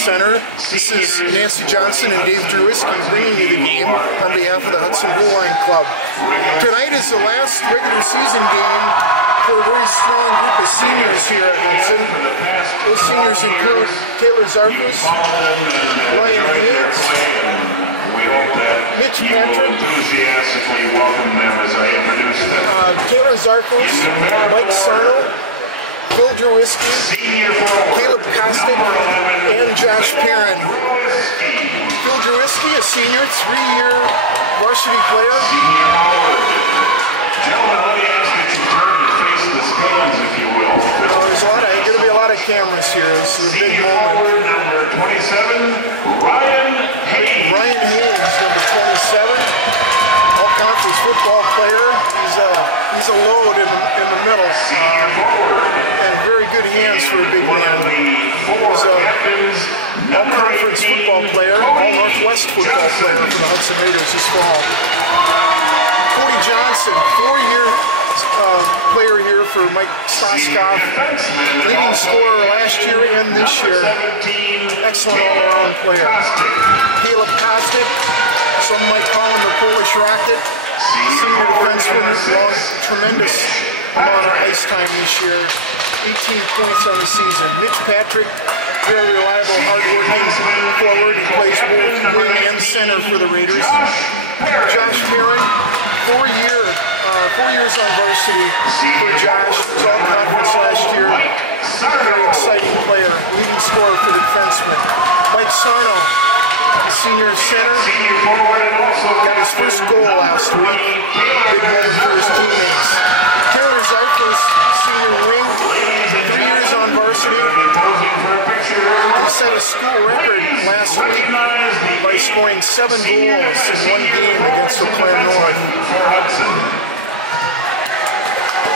Center. This is Nancy Johnson and Dave Drewiski bringing you the game on behalf of the Hudson Goal Line Club. Tonight is the last regular season game for a very strong group of seniors here at Hudson. Those seniors include Taylor Zarkos, Ryan Hayes, Mitch Patrick, Taylor Zarkos, Mike Sarno, Phil Drewiski, Caleb Kostic, and Josh Perrin. Phil Drewiski, a senior, 3-year varsity player. There's going to be a lot of cameras here. This is a big moment. Number 27, Ryan Hayes. Ryan Hayes, number 27, all-conference football player. He's a load in the middle. And very good hands for a big man. He's an all-conference football player, all-Northwest football player for the Hudson Raiders this fall. Cody Johnson, 4-year player here for Mike Soskoff, leading scorer last year and this year. Excellent all-around player. Caleb Kostic, some might call him the Polish Rocket. Senior defenseman, tremendous amount of ice time this year. 18 points on the season. Mitch Patrick, very reliable, hard-working forward. He plays both wing and center for the Raiders. Josh Perrin, 4 years on varsity for Josh. Was all conference last year. Very exciting player, leading scorer for the defenseman. Mike Sarno, senior center, got his first goal last week. Big moment for his teammates. Taylor Zarkos, senior wing, 3 years on varsity. He set a school record last week by scoring 7 goals in one game against Richmond North.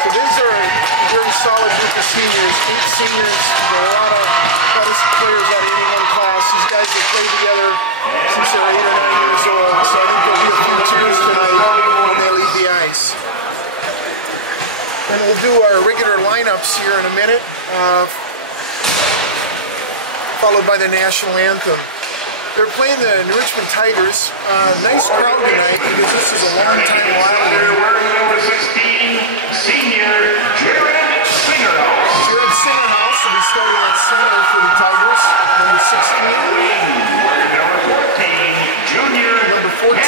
So these are a very solid group of seniors, 8 seniors, a lot of players out of any one class. These guys have played together since they're 8 or 9 years old, so I think there'll be a few tears tonight when they leave the ice. And we'll do our regular lineups here in a minute, followed by the national anthem. They're playing the Richmond Tigers. Nice crowd tonight because this is a long time while here. Wearing number 16, senior Jared Singerhouse. Jared Singerhouse will be starting at center for the Tigers. Number 16. Wearing number 14, junior. Number 14,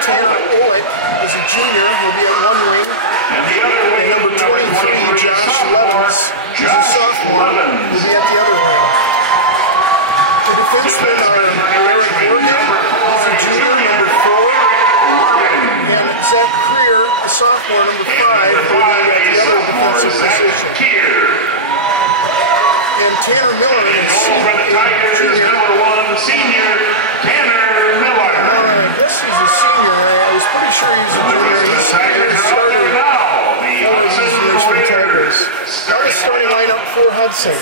Tanner Olick is a junior. He'll be at one wing. And the other wing, number 23, Josh Levens, is a sophomore. He'll be at the other wing. The defensemen are Aaron Morgan, who's a junior, number 4, and Zach Creer, a sophomore, number 5, will be at the other defensive position. And Tanner Miller is for the Tigers, number 1, senior Tanner Miller. This is a senior. I was pretty sure he's a junior. He's started now. The Hudson Raiders. Now the starting lineup for Hudson.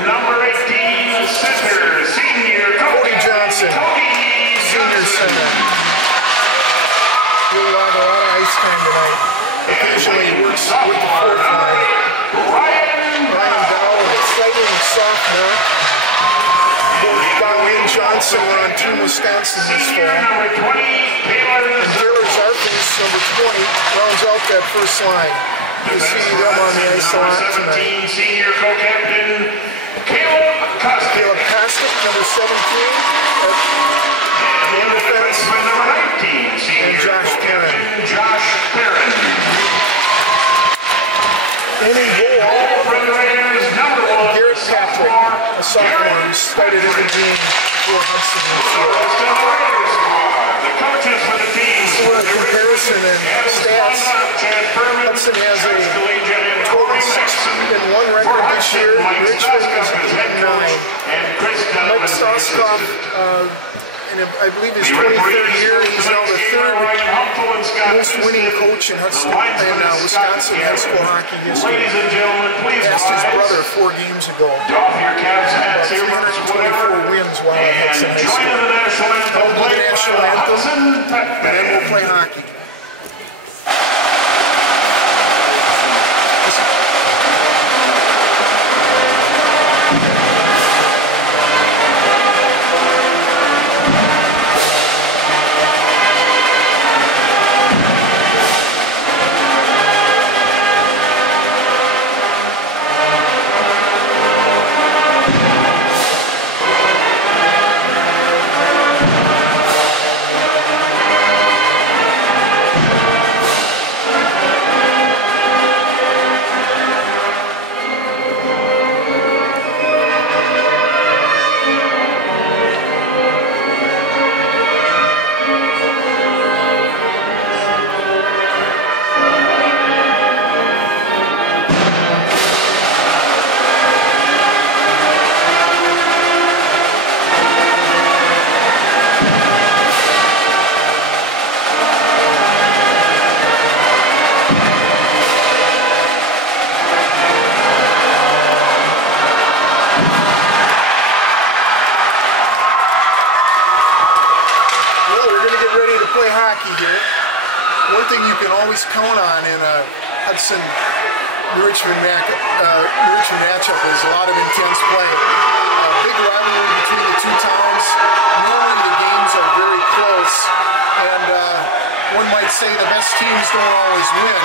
Number 18, center, senior Cody Johnson, senior center. He'll have a lot of ice time tonight. Occasionally he works with the fourth line. Ryan Dowell, an exciting sophomore. Both Dowell and Johnson were on Team Wisconsin this fall. And Taylor Zarkos, number 20, rounds out that first line. You'll see them on the ice a lot tonight. Senior co-captain Caleb Kostic, number 17, in defense, number 19, and Josh Perrin. And in goal, Garrett Patrick, a sophomore who started every game for Hudson this year. So in comparison and stats, Hudson has a 12-6-1 record this year. Richmond is 8-9. Mike Soskoff, I believe his 23rd year, he's now the 3rd most winning coach in Hudson and Wisconsin high school hockey history. Passed his brother 4 games ago. About 324 wins while at Hudson High School. We'll play the national anthem, and then we'll play hockey. one thing you can always count on in a Hudson Richmond matchup is a lot of intense play. Big rivalry between the two towns. Normally the games are very close, and one might say the best teams don't always win.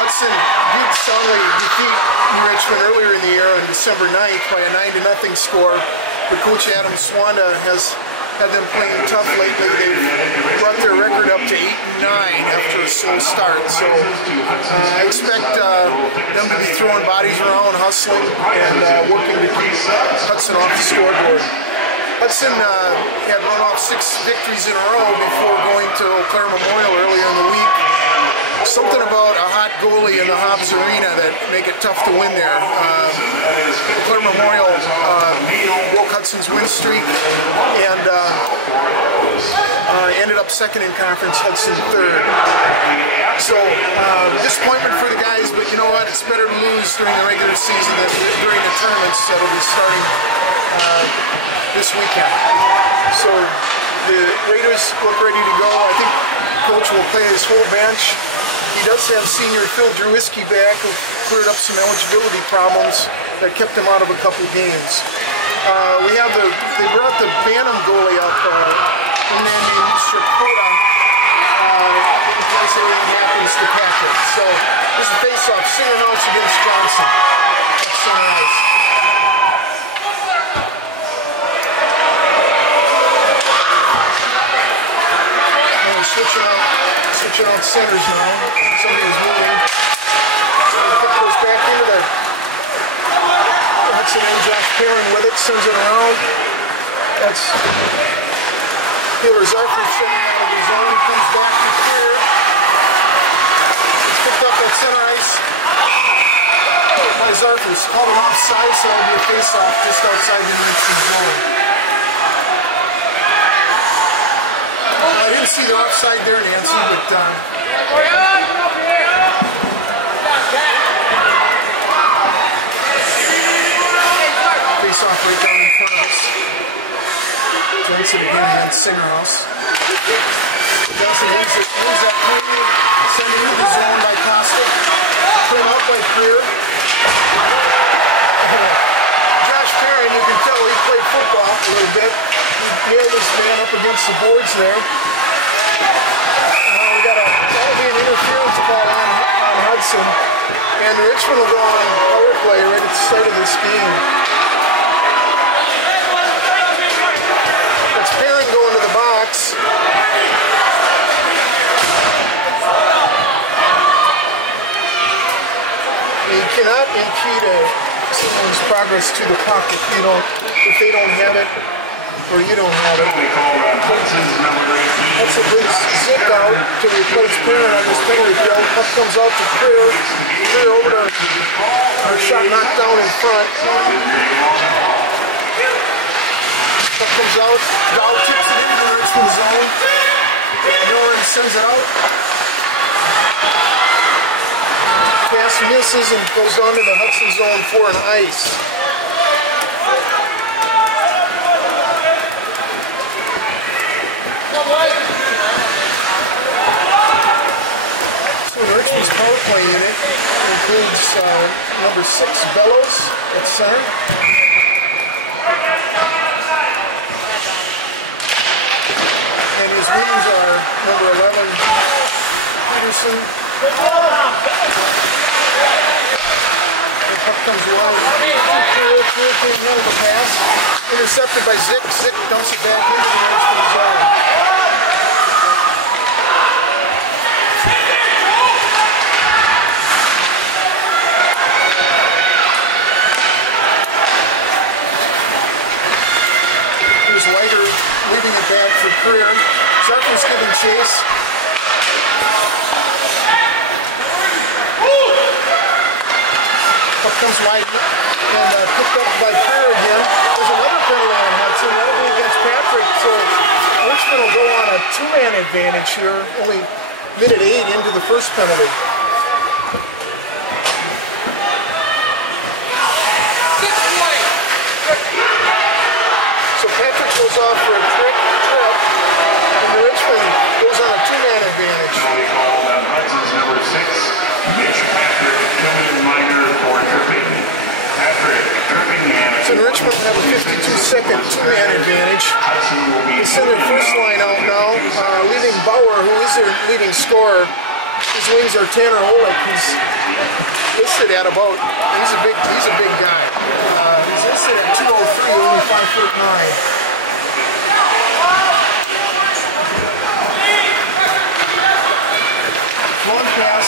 Hudson did soundly defeat New Richmond earlier in the year on December 9th by a 9-0 score, but Coach Adam Swanda has had them playing tough lately. They've brought their record up to 8-9 after a slow start, so I expect them to be throwing bodies around, hustling, and working to keep Hudson off the scoreboard. Hudson had run off 6 victories in a row before going to Eau Claire Memorial earlier in the week. Something about a hot goalie in the Hobbs Arena that make it tough to win there. Eau Claire Memorial broke Hudson's win streak and ended up second in conference, Hudson third. So disappointment for the guys, but you know what? It's better to lose during the regular season than during the tournaments that will be starting this weekend. So the Raiders look ready to go. I think Coach will play his whole bench. He does have senior Phil Drewiski back, who cleared up some eligibility problems that kept him out of a couple games. They brought the Bantam goalie up, a man named Strapota, in case anything happens to Patrick. So this is a face-off, Singer House against Johnson. That's Singer House. Switching out centers now. Somebody was moving. Kick goes back into the Hudson and Josh Perrin with it, sends it around. That's Taylor Zarford sending out of his zone. He comes back to clear. It's picked up at center ice by Zarford. It's called an offside, so it'll be a face-off just outside the Richmond zone. I didn't see the offside there, Nancy, but face off right down in front of us. Johnson again against Singer House. Johnson moves that free, sending into the zone by Costa. Turned up by Clear. Josh Perrin, you can tell he played football a little bit. He nailed this man up against the boards there. That'll be an interference call on Hudson. And Richmond will go on power play right at the start of this game. It's Perrin going to the box. You cannot impede someone's progress to the puck if they don't have it. Or you don't have it. That's a good zip out to replace Perrin on this penalty kill. Puck comes out to Clear. Clear over to our shot knocked down in front. Puck comes out. Dow tips it into the Richmond zone. Miller sends it out. Pass misses and goes on to the Hudson zone for an ice. So the Richmond's power play unit includes number 6 Bellows at center. And his wings are number 11 Peterson. The puck comes wide. Clear can't handle the pass. Intercepted by Zick. Zick dumps it back into the Richmond zone. Leaving it back for Career. Zarford's giving chase. Puck comes wide and picked up by Career again. There's another penalty on Hudson. That'll be against Patrick. So Richmond will go on a 2-man advantage here. Only minute 8 into the first penalty. So Patrick goes off for a trip, and the Richmond goes on a 2-man advantage. scorer, who is their leading scorer. His wings are Tanner Olick, who's listed at about, he's a big guy. He's listed at 203, only 5'9". Long pass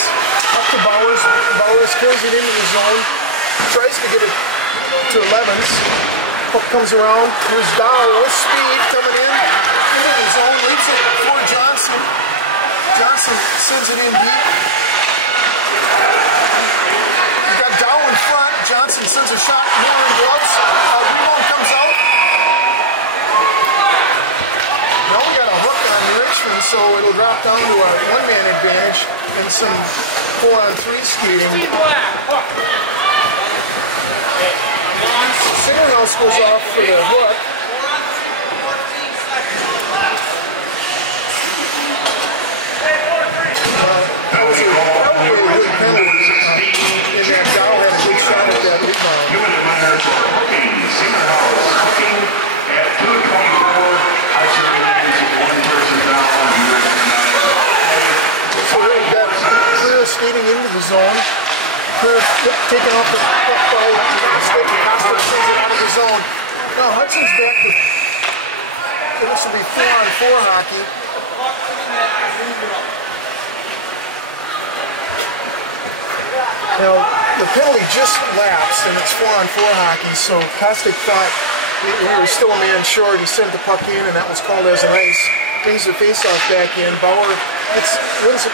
up to Bowers. Bowers carries it into the zone. Tries to get it to Levens. Puck comes around. Here's Dow with speed coming in into the zone. Leaves it for Johnson. Johnson sends it in deep. You got Dow in front. Johnson sends a shot. Miller in gloves. Rebound comes out. Now we got a hook on Richmond, so it'll drop down to a one-man advantage and some 4-on-3 skating. Singerhouse goes off for the hook. That was probably a good penalty in that Dow had a good shot at that rebound. Singerhouse hooking at 2:24. So here we've got Clear skating into the zone. Clear taken off the puck by Stick. Costa sends it out of the zone. Now Hudson's back with, this will be 4-on-4 hockey. Now the penalty just lapsed and it's 4-on-4 hockey, so Kostic thought we were still a man short. He sent the puck in and that was called as an ice. Brings the face-off back in. Bauer wins the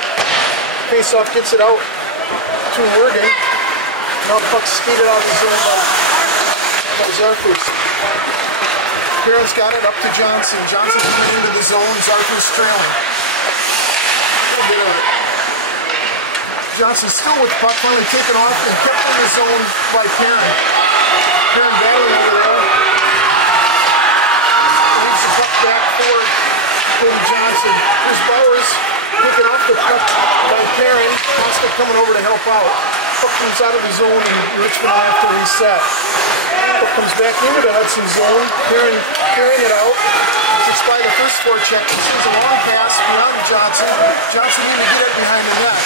face-off, gets it out to Wergen. Now the puck's skated out of the zone by Zarfus. Perrin's got it up to Johnson. Johnson coming into the zone. Zarfus trailing. Johnson still with the puck, finally taken off and kept in the zone by Perrin. Perrin battling over there. Leaves the puck back forward. Johnson. Here's Bowers picking off the puck by Perrin. Costa coming over to help out. Puck comes out of the zone and Richmond will have to reset. Puck comes back into the Hudson zone. Perrin carrying it out. Just by the first forecheck. He sends a long pass beyond Johnson. Johnson needed to get it behind the net.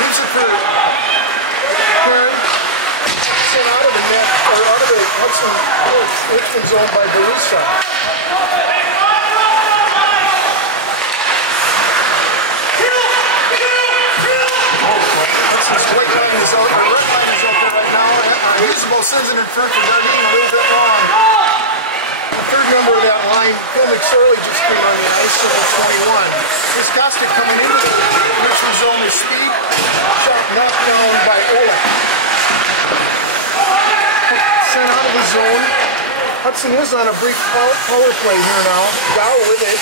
Leaves it for Perrin. Sent out of the net, or out of the Hudson Richmond zone by Barusa. Usable sends it in front for Darby, a little bit long. The third member of that line, Phil McSorley, just came on the ice, so it's 21. This Kostic coming into the Richmond zone with speed. Shot knocked down by Olick. Sent out of the zone. Hudson is on a brief power play here now. Dow with it.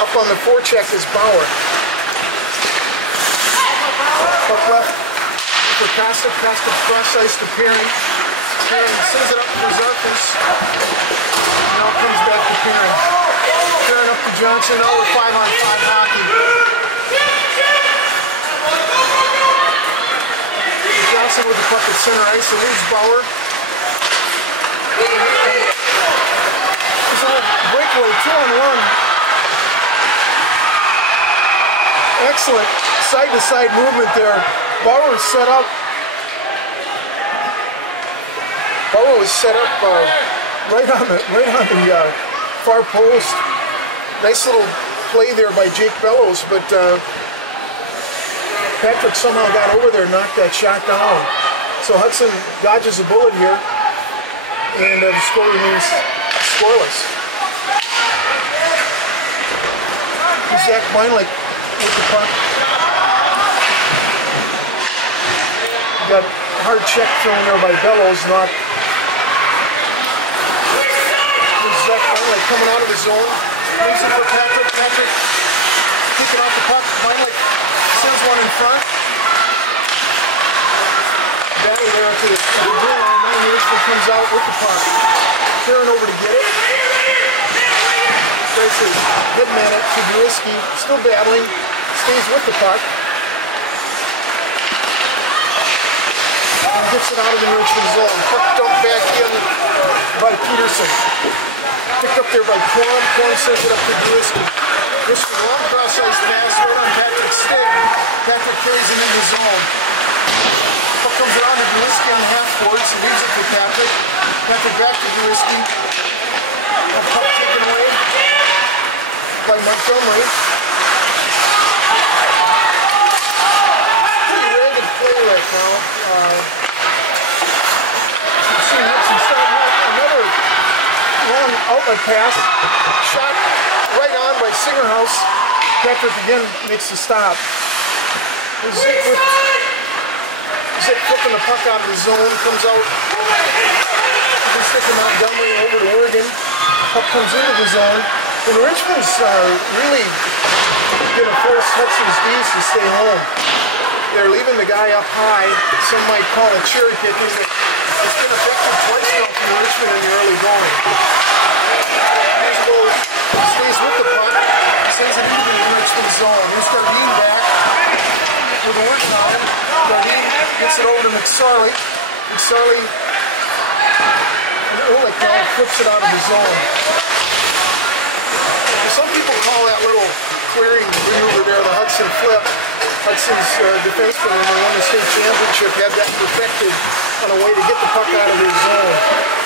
Up on the forecheck is Bauer. Puck left for Costa. Costa cross ice to Perrin. Perrin sends it up for Zarfus. Now comes back to Perrin. Perrin up to Johnson. Now we're 5-on-5 hockey. Johnson with the puck at center ice. So here's Bauer. There's a little breakaway, 2-on-1. Excellent side-to-side movement there. Bauer was set up. Bauer was set up right on the far post. Nice little play there by Jake Bellows, but Patrick somehow got over there and knocked that shot down. So Hudson dodges a bullet here, and the score remains scoreless. Zach Meinlich with the puck. Got a hard check thrown there by Bellows, not. There's Zach Meinlich coming out of the zone. Leaves it for Patrick. Patrick kicking off the puck. Meinlich sends one in front. Battle there to the blue line. Now Richmond comes out with the puck. Perrin over to get it. Tries to headman it to Brzezinski. Still battling. Stays with the puck. and gets it out of the Richmond zone. Puck dumped back in by Peterson. Picked up there by Korn. Korn sends it up to Drisky. Drisky, long cross-ice pass right on Patrick's stick. Patrick carries him in the zone. Puck comes around to Drisky on the half boards. He leaves it for Patrick. Patrick back to Drisky. Puck taken away by Montgomery. Pretty ragged play right now. See Hudson start another long outlet pass. Shot right on by Singerhouse. Patrick again makes the stop. Zip flipping the puck out of the zone, comes out. He's sticking Montgomery over to Oregon. Puck comes into the zone. And Richmond's really going to force Hudson's D's to stay home. They're leaving the guy up high. Some might call it cherry picking, but it's been effective twice now from Richmond in the early going. Here's a goal. He stays with the puck. Stays it into the Richmond zone. Here's Gardine back with a work on him. Gardine gets it over to McSorley. McSorley and Ehrlich now flips it out of the zone. Some people call that little clearing maneuver there the Hudson flip. Hudson's defenseman, when they won the state championship, had that perfected on a way to get the puck out of their zone.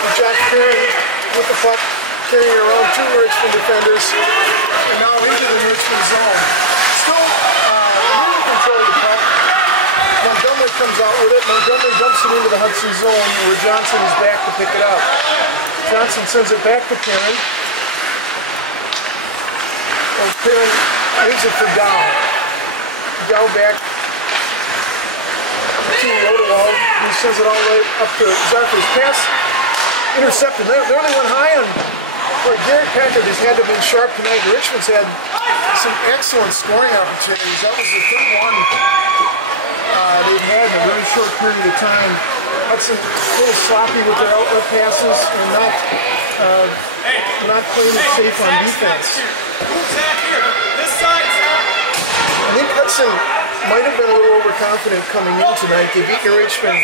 But Josh Perrin with the puck, carrying around two Richmond defenders, and now into the Richmond zone. Still in control of the puck. Montgomery comes out with it. Montgomery dumps it into the Hudson zone where Johnson is back to pick it up. Johnson sends it back to Perrin. And Perrin leaves it for Dow. Dow back to Rodewald. He sends it all the way up to Zarfus. Pass intercepted. They only went high on. Boy, Garrett Patrick has had to have been sharp tonight. Richmond's had some excellent scoring opportunities. That was the third one they've had in a very short period of time. Hudson a little sloppy with their outlet passes and not playing it safe on defense. I think Hudson might have been a little overconfident coming in tonight. They beat Richmond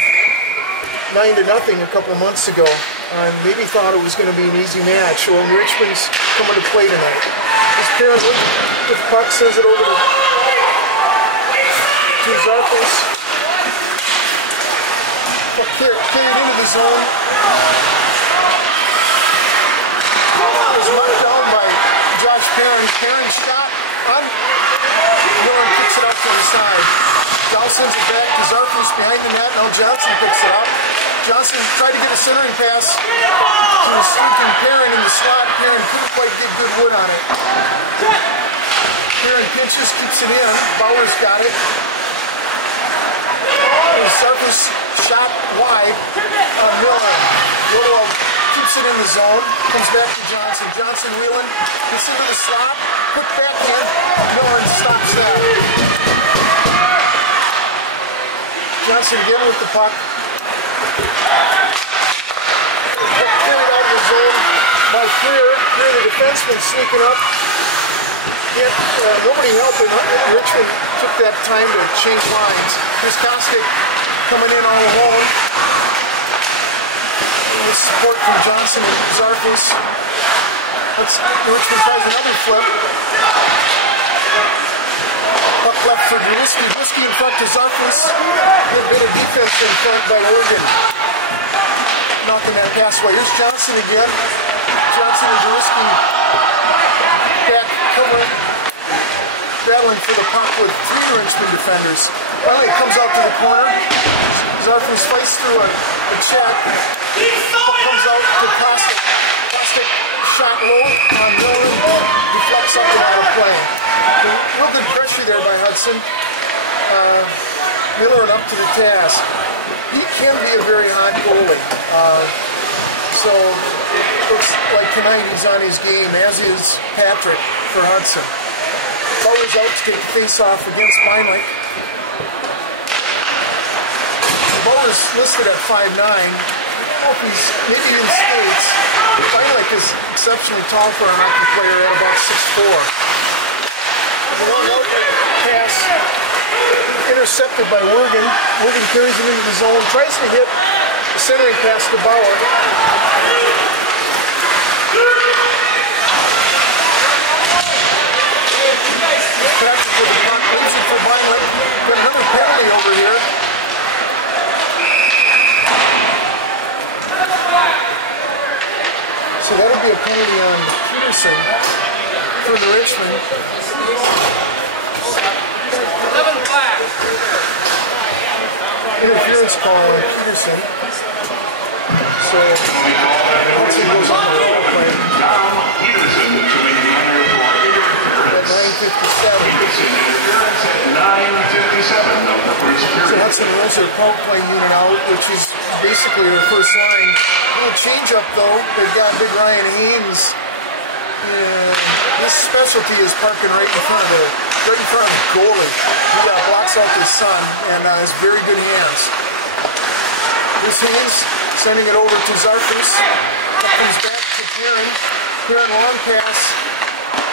9-0 a couple of months ago. Maybe thought it was going to be an easy match. Well, Richmond's coming to play tonight. This Perrin with the puck sends it over to Zarfus. Puck carried into the zone. It was knocked down by Josh Perrin. Perrin shot on. Miller kicks it up to the side. Dow sends it back to Zarfus behind the net. Now Johnson picks it up. Johnson tried to get a centering pass to the slinking Perrin in the slot. Perrin couldn't quite get good wood on it. Perrin pinches, keeps it in. Bauer's got it. Zarfus shot wide on Miller. Miller keeps it in the zone. Comes back to Johnson. Johnson wheeling. Gets into the slot. Put back in. Miller stops that. Johnson again with the puck. Carried out of the zone by Clear. Clear, the defenseman, sneaking up. Nobody helping. Richmond took that time to change lines. Here's Kostick coming in all alone. With support from Johnson and Zarfus. Richmond tries another flip. Puck left for Drisky. Drisky in front to Zarfus. Good bit of defense in front by Oregon. Knocking that pass away. Here's Johnson again. Johnson and Drisky back covering. Battling for the puck with three Richmond defenders. Finally it comes out to the corner. Zarfus fights through a check. Puck comes out to Kostick. Kostick shot low on Miller. Deflects up and out of play. Real good pressure there by Hudson. Miller up to the task. He can be a very hot goalie. So looks like tonight he's on his game, as is Patrick for Hudson. Bauer's out to take the face-off against Beinlich. Bauer's listed at 5'9". I don't know if he's maybe in skates. Beinlich is exceptionally tall for a hockey player at about 6'4". The long out pass intercepted by Wergen. Wergen carries him into the zone, tries to hit the centering pass to Bauer. Patrick with the puck, leaves it for Vineland. Got another penalty over here. So that'll be a penalty on Peterson for the Richmond. 11 flag. Interference call on Peterson. So Hudson goes on the roll play. Peterson doing the honor for interference. At 9:57. Peterson interference at 9:57 of the first So period. Hudson rolls their power play unit out, which is basically their first line. Little change up though. They've got big Ryan Haynes. And his specialty is parking right in front of the goalie. He blocks out his son and has very good hands. This Haynes sending it over to Zarfus. Comes back to Perrin. Perrin long pass.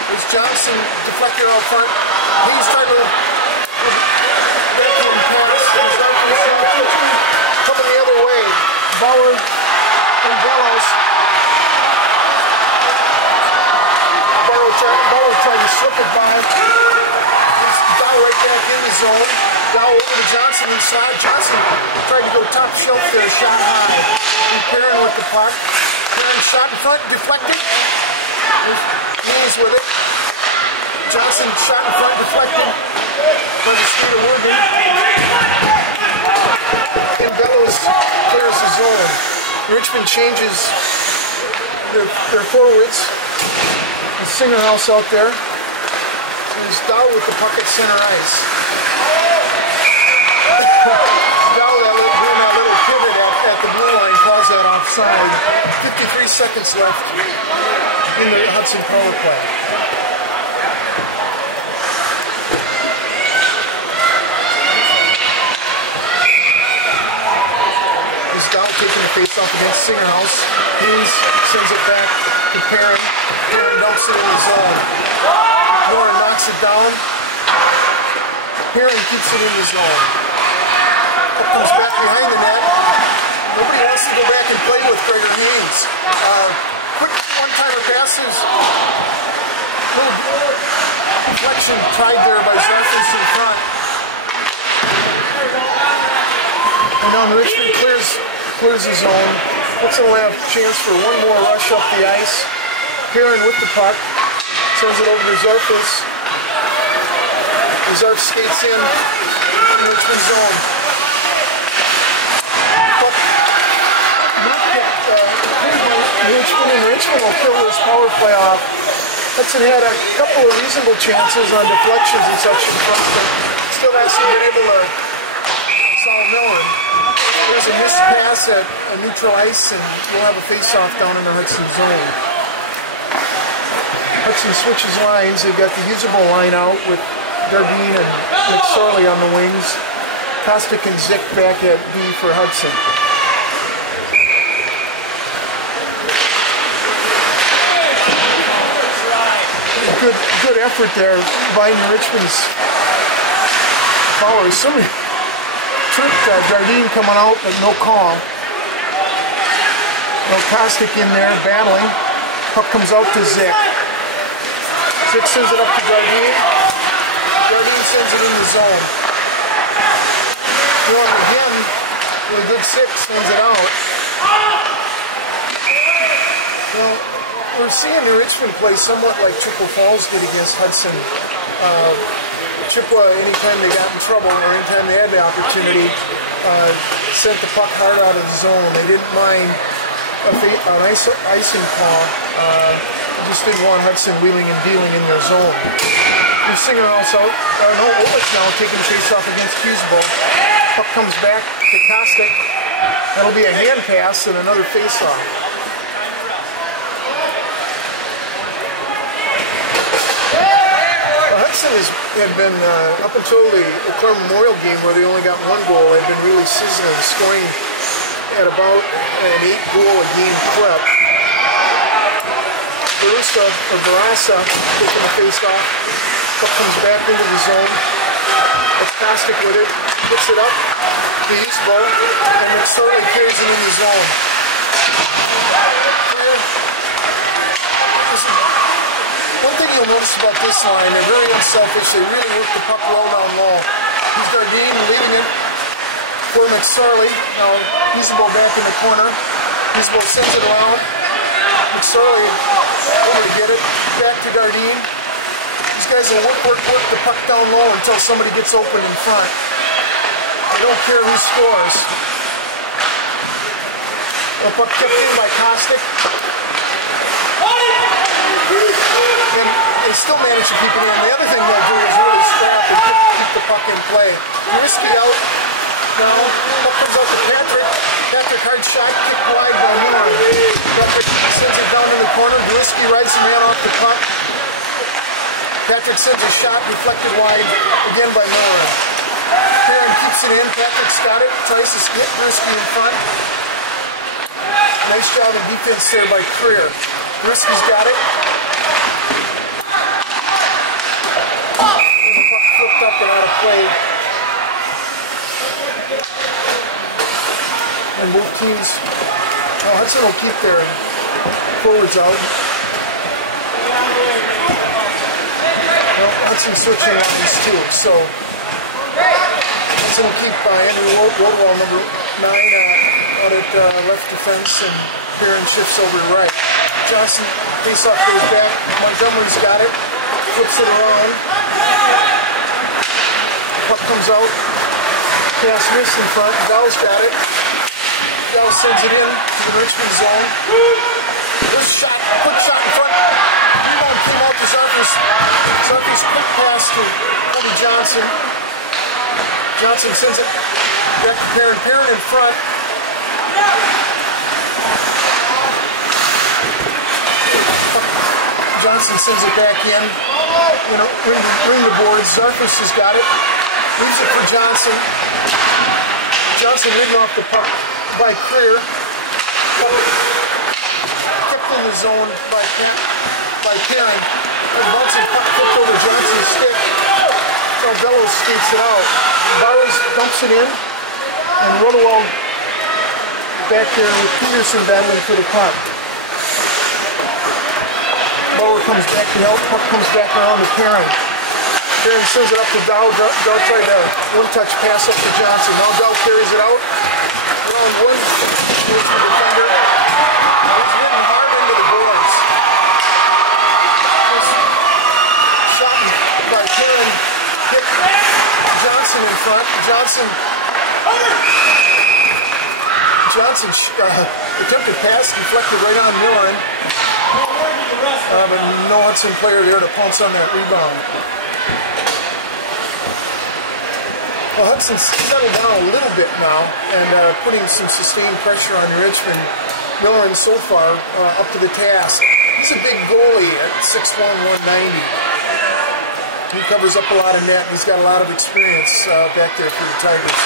There's Johnson deflected out front. Haynes trying to backhand pass. Zarfus coming the other way. Bauer and Bellows. Bauer tried to slip it by. Dow right back in the zone. Dow over to Johnson inside. Johnson tried to go top shelf there, shot high. And Perrin with the puck. Perrin shot in front, deflected. Haynes with it. Johnson shot in front, deflected. By the speed of Wergen. And Bellows clears the zone. Richmond changes their forwards. Singerhouse out there. There's Dow with the puck at center ice. Dow doing that little pivot at the blue line calls that offside. 53 seconds left in the Hudson power play. There's Dow taking the face off against Singerhouse. Haynes sends it back to Perrin. Perrin dumps it in the zone. Warren knocks it down. Perrin keeps it in the zone. Puck comes back behind the net. Nobody wants to go back and play with Gregor Haynes. Quick one-timer passes. Little deflection tried there by Zarfus in front. And now Richmond clears the zone. Hudson will have a chance for one more rush up the ice. Perrin with the puck. Sends it over to Zarfus. Zarf skates in Richmond zone. Richmond will kill this power play off. Hudson had a couple of reasonable chances on deflections and such in front, but still hasn't been able to solve Miller. There's a missed pass at a neutral ice, and we'll have a face-off down in the Hudson zone. Hudson switches lines. They've got the usable line out with Dardine and McSorley on the wings. Kostick and Zick back at D for Hudson. Good effort there by Richmond's followers. Somebody tripped Dardine coming out, but no call. Kostick in there battling. Puck comes out to Zick. Zick sends it up to Dardine. Dardine sends it in the zone. Going again with a good six, sends it out. Well, we're seeing the Richmond play somewhat like Chippewa Falls did against Hudson. Chippewa, anytime they got in trouble or anytime they had the opportunity, sent the puck hard out of the zone. They didn't mind an icing call. Just didn't want Hudson wheeling and dealing in their zone. Singerhouse out. Olis now taking chase off against Cusable. Puck comes back to Kostick. That'll be a hand pass and another face-off. Hudson had been, up until the O'Clair Memorial game where they only got one goal, had been really sizzling, scoring at about an 8-goal-a-game clip. Barassa taking the face off. Puck comes back into the zone. It's Kostic with it. Gets it up. The East Bowl. And McSorley carries it in the zone. One thing you'll notice about this line, they're very unselfish. They really work the puck well down low. He's Gardine leading it for McSorley. Now, Easebo back in the corner. Easebo sends it around. McSorley over to get it. Back to Gardine. These guys will work the puck down low until somebody gets open in front. They don't care who scores. The puck kept in by Kostic. And they still manage to keep it in. The other thing they'll do is really scrap and keep the puck in play. Risky out. Now, puck comes out to Patrick. Patrick, hard shot, kick wide by Miller. Patrick sends it down in the corner. Risky rides the man off the puck. Patrick sends a shot, deflected wide again by Miller. Perrin keeps it in. Patrick's got it. Tries to skip. Risky in front. Nice job of defense there by Creer. Risky's got it. Flipped up and out of play. And both teams, Hudson will keep their forwards out. Well, Hudson switching lines too, so Hudson will keep Andrew Wardwell, number 9, out at left defense, and Perrin shifts over to right. Johnson, face-off goes back. Montgomery's got it. Flips it around. Puck comes out. Pass missed in front. Dow's got it. Dow sends it in to the Richmond zone. This shot, quick shot in front. Rebound came out to Zarfus. Zarfus quick pass to Cody Johnson. Johnson sends it back to Perrin. Perrin in front. Johnson sends it back in. Ring the boards. Zarfus has got it. Leaves it for Johnson. Johnson ridden off the puck by Creer. Kept in the zone by Perrin. Bouncing puck flipped over Johnson's stick. So Bellows skates it out. Bowers dumps it in. And Rodewell back there with Peterson battling for the puck. Bauer comes back to help. Puck comes back around to Perrin. Perrin sends it up to Dow. Dow tried a one-touch pass up to Johnson. Now Dow carries it out. Around one. Here's the defender. He's hitting hard into the boards. Shot by Perrin. Hit Johnson in front. Johnson attempted pass, deflected right on Miller. But no Hudson player there to pounce on that rebound. Well, Hudson's settled down a little bit now and putting some sustained pressure on Richmond. Miller so far up to the task. He's a big goalie at 6'1", 190. He covers up a lot of net. He's got a lot of experience back there for the Tigers.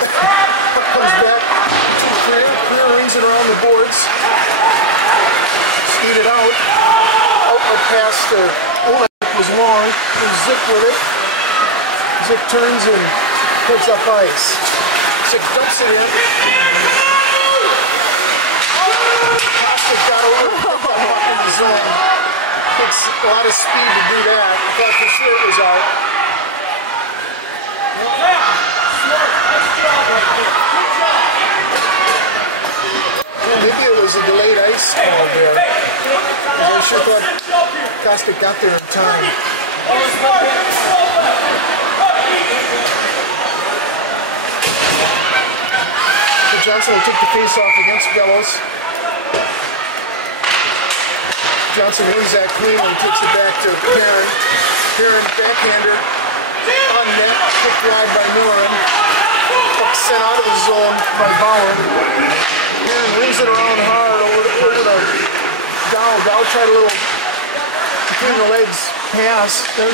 Puck comes back to Creer. Creer rings it around the boards. Skate it out. Outlet pass to Oleg was long. There's Zick with it. Zick turns and puts up ice. Zick dumps it in. Kostic got over and put that puck in the zone. Takes a lot of speed to do that. I thought for sure it was out. Maybe it was a delayed ice call there. I sure thought Kostic got there in time. So Johnson will take the face off against Bellows. Johnson wins that clean and takes it back to Perrin. Perrin backhander on net, kicked wide by Miller. Puck sent out of the zone by Bauer. Perrin rings it around hard over to Dow. Dow tried a little between the legs pass. Well,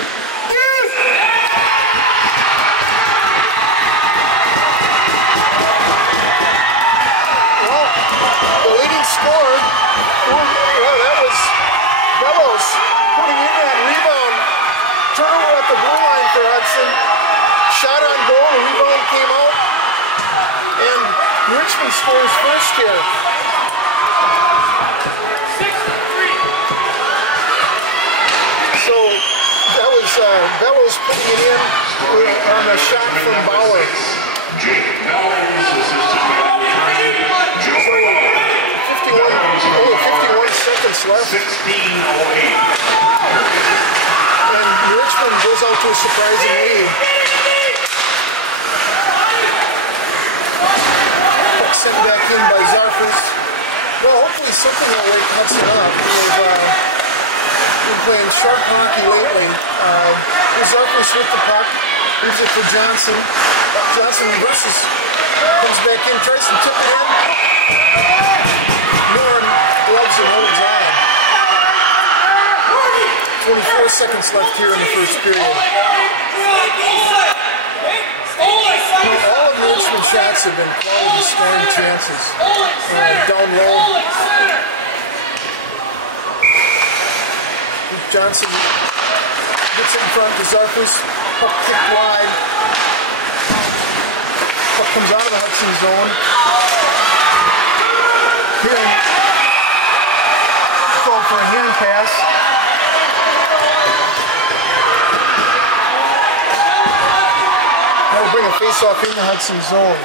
the leading scorer, that was Bellows putting in that rebound. Turnover at the blue line for Hudson. Hudson. Shot on goal, the rebound came out. And Richmond scores first here. So that was Bellows putting it in on a shot from Bauer. Only 51 seconds left. 16:08. And Richmond goes out to a surprising lead. Sent back in by Zarfus. Well, hopefully something will wake Hudson up. We've been playing sharp hockey lately. Zarfus with the puck. Leaves it for Johnson. Johnson reverses. Comes back in, tries to tip it in. Norn gloves and holds on. 24 seconds left here in the first period. All of Richmond's shots have been quality scoring chances. Down low. Johnson gets in front to Zarfus. Puck kicked wide. Puck comes out of the Hudson zone. Here, called for a hand pass. That'll bring a face-off in the Hudson zone.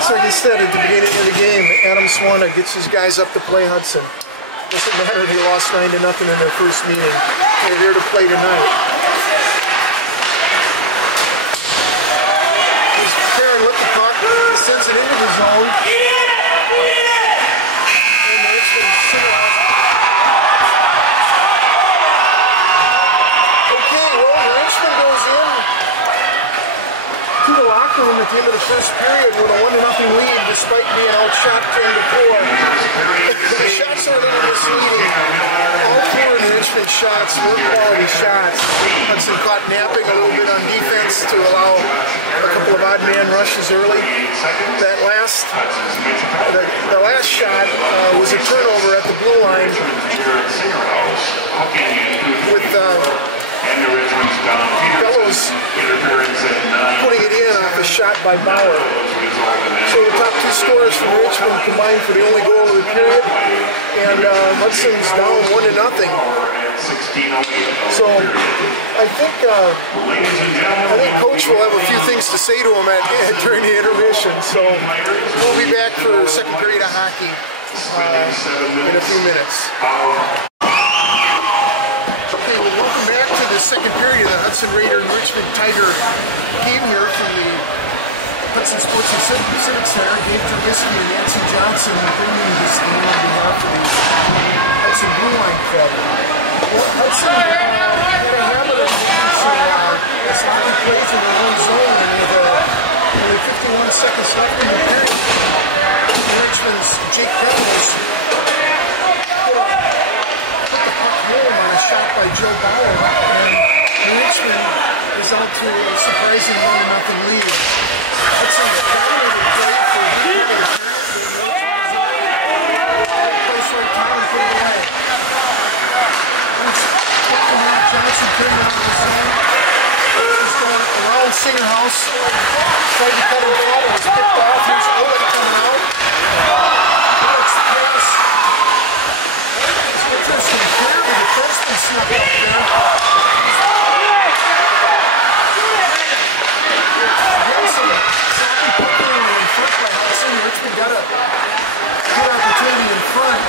So like I said at the beginning of the game, Adam Swana gets his guys up to play Hudson. Doesn't matter they lost 9-0 in their first meeting. They're here to play tonight. He's preparing with the puck. He sends it into the zone. And Richmond shootout. Okay, well, Richmond goes in to the locker room at the end of the first period with a 1-0 lead despite being outshot 10-4. The shots are a little misleading. All four of the Richmond shots were quality shots. Hudson caught napping a little bit on defense to allow a couple of odd man rushes early. That last shot was a turnover at the blue line with Bellows putting it in off a shot by Bauer. So the top two scorers from Richmond combined for the only goal of the period, and Hudson's down 1-0. So I think Coach will have a few things to say to him during the intermission. So we'll be back for the second period of hockey in a few minutes. Okay, well, welcome back to the second period of the Hudson Raider and Richmond Tiger game here from the Hudson Sports and Civic Center. Dave Trubisky and Nancy Johnson bringing this game on behalf of the Hudson Blue Line Club. Well, Hudson had a habit of making some hockey plays in their own zone, and with only 51 seconds left in the period, Richmond's Jake Penrose put the puck home on a shot by Joe Bauer, and Richmond is out to a surprising 1-0 lead. Hudson dominated play for a good part of the period. Place right time and put it away. Johnson putting it on the zone. He's going around Singer House. Tried to cut him out. It was picked off. Here's Owen coming out. Owen's pass. It's interesting here with the Preston snuck up there. Johnson snapping puck in front by Hudson. Richmond got a good opportunity in front.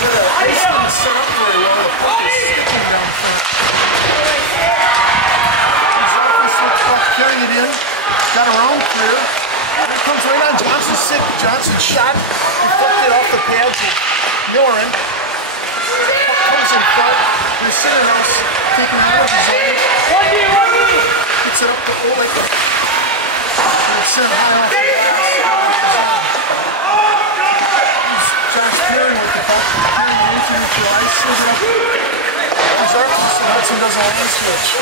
Richmond set up very well. The puck is sticking down front. Carrying it in, got around clear. It comes right on Johnson's stick. Johnson's shot deflected off the pads of Noren. Puck comes in front. Here's Sinnerhouse taking out of his own. Gets it up to Oleg. It's sent high off the glass. Josh Perry with the puck. Perry into the ice. Slings it up. Zarfus and Hudson does a line switch.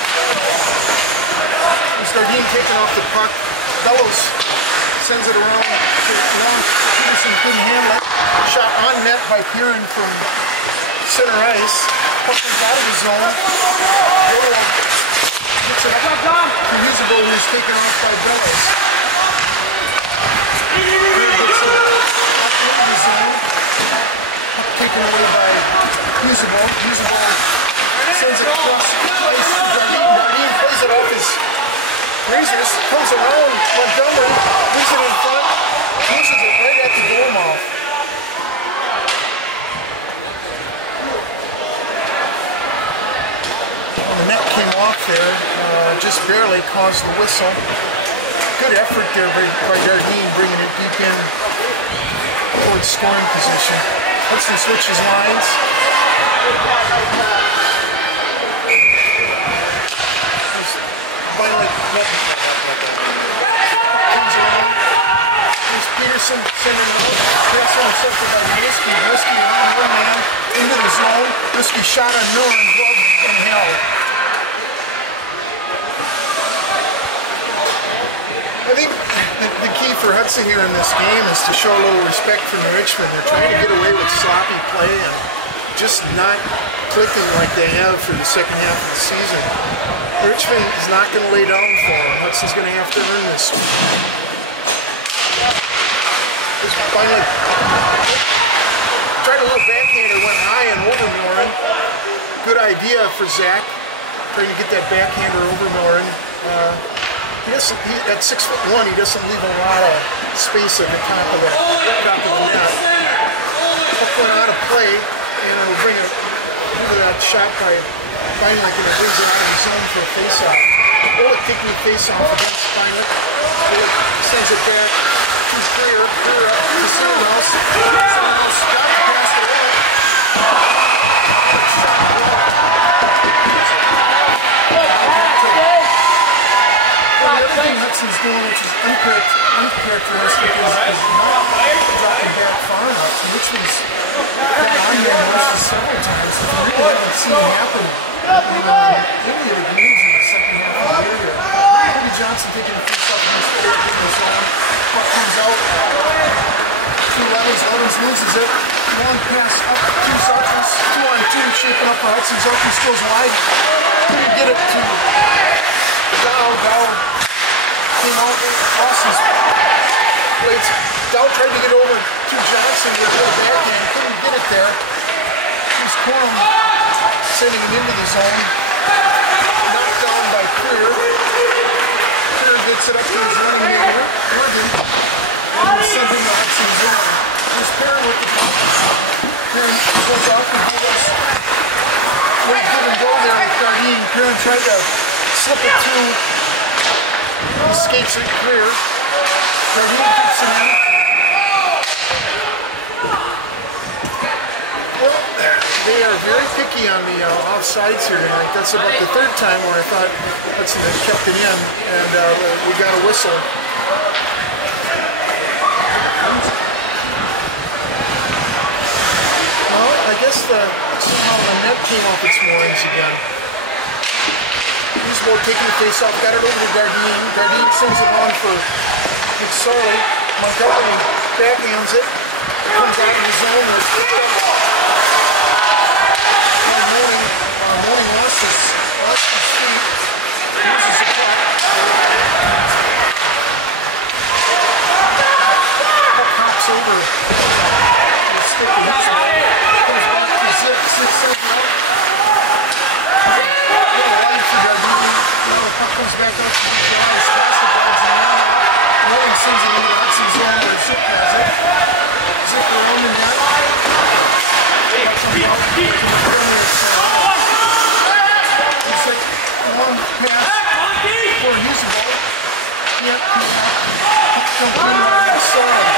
Stardine taking off the puck. Bellows sends it around. Peterson couldn't handle it. Shot on net by Kieran from center ice. Puck comes out of the zone. Gets it up to Husable, who's taken off by Bellows. Kieran gets it up into the zone. Puck taken away by Husable. Husable sends it across the ice to Jardine. Jardine plays it off his razors, comes around Montgomery, moves it in front, pushes it right at the goal mouth. The net came off there, just barely caused the whistle. Good effort there by Jardine, bringing it deep in towards scoring position. Hudson switches lines. Finally, comes around. Here's Peterson sending it out. Pass intercepted by Whiskey. Whiskey around one man into the zone. Whiskey shot on Miller and glove and held. I think the key for Hudson here in this game is to show a little respect for Richmond. They're trying to get away with sloppy play and just not clicking like they have for the second half of the season. Richmond is not going to lay down for him. Hudson's going to have to earn this one. Just finally tried a little backhander, went high and over Morin. Good idea for Zach, trying to get that backhander over Morin. At 6'1", he doesn't leave a lot of space at the top of the net. Puck went out of play, and it'll bring it into that shot by Feinlich, and it brings it out of the zone for a face-off. Bullock taking the face-off against Feinlich. Bullock sends it back to Freer. Freer up to Sandhouse. Sandhouse got to pass it out. Well, the other thing Hudson's doing, which is uncharacteristic, is not dropping back far enough. Richmond's got on there most several times. We really haven't seen it happen in the games in the second half of the year. Cody Johnson taking a face off against the zone. Puck comes out. Two Levens loses it. Long pass up to Zarkis. 2-on-2, shaping up for Hudson. Zarkis goes wide. Couldn't get it to Dow. Dow came out. Lost his blades. Dow tried to get over to Johnson with a backhand. Couldn't get it there. Here's Corum sending him into the zone. Knocked down by Freer. Freer gets it up to his running mate, Morgan. And sends him to Hudson zone. Here's Perrin with the puck. Perrin goes off and goes. Give and go there with Jardine. Perrin tried to slip it through. He skates it clear. Jardine puts it in. Well, they are very picky on the offsides here tonight. That's about the third time where I thought Hudson had kept it in, and we got a whistle. Well, I guess somehow the net came off its moorings again. He's more taking the face off, got it over to Gardine. Gardine sends it on for McSorley. Montgomery backhands it. Comes out of the zone with Mourning lost his feet. Loses the puck. Puck hops over. The stick and hits it. Goes back to Zip. Zip sends it up. Now the puck comes back up to the ground. His fastest guards in the net. Mourning sends it into Hudson's zone where Zip has it. Zip around the net. Long pass for Husable. Yep, jumped in on the side.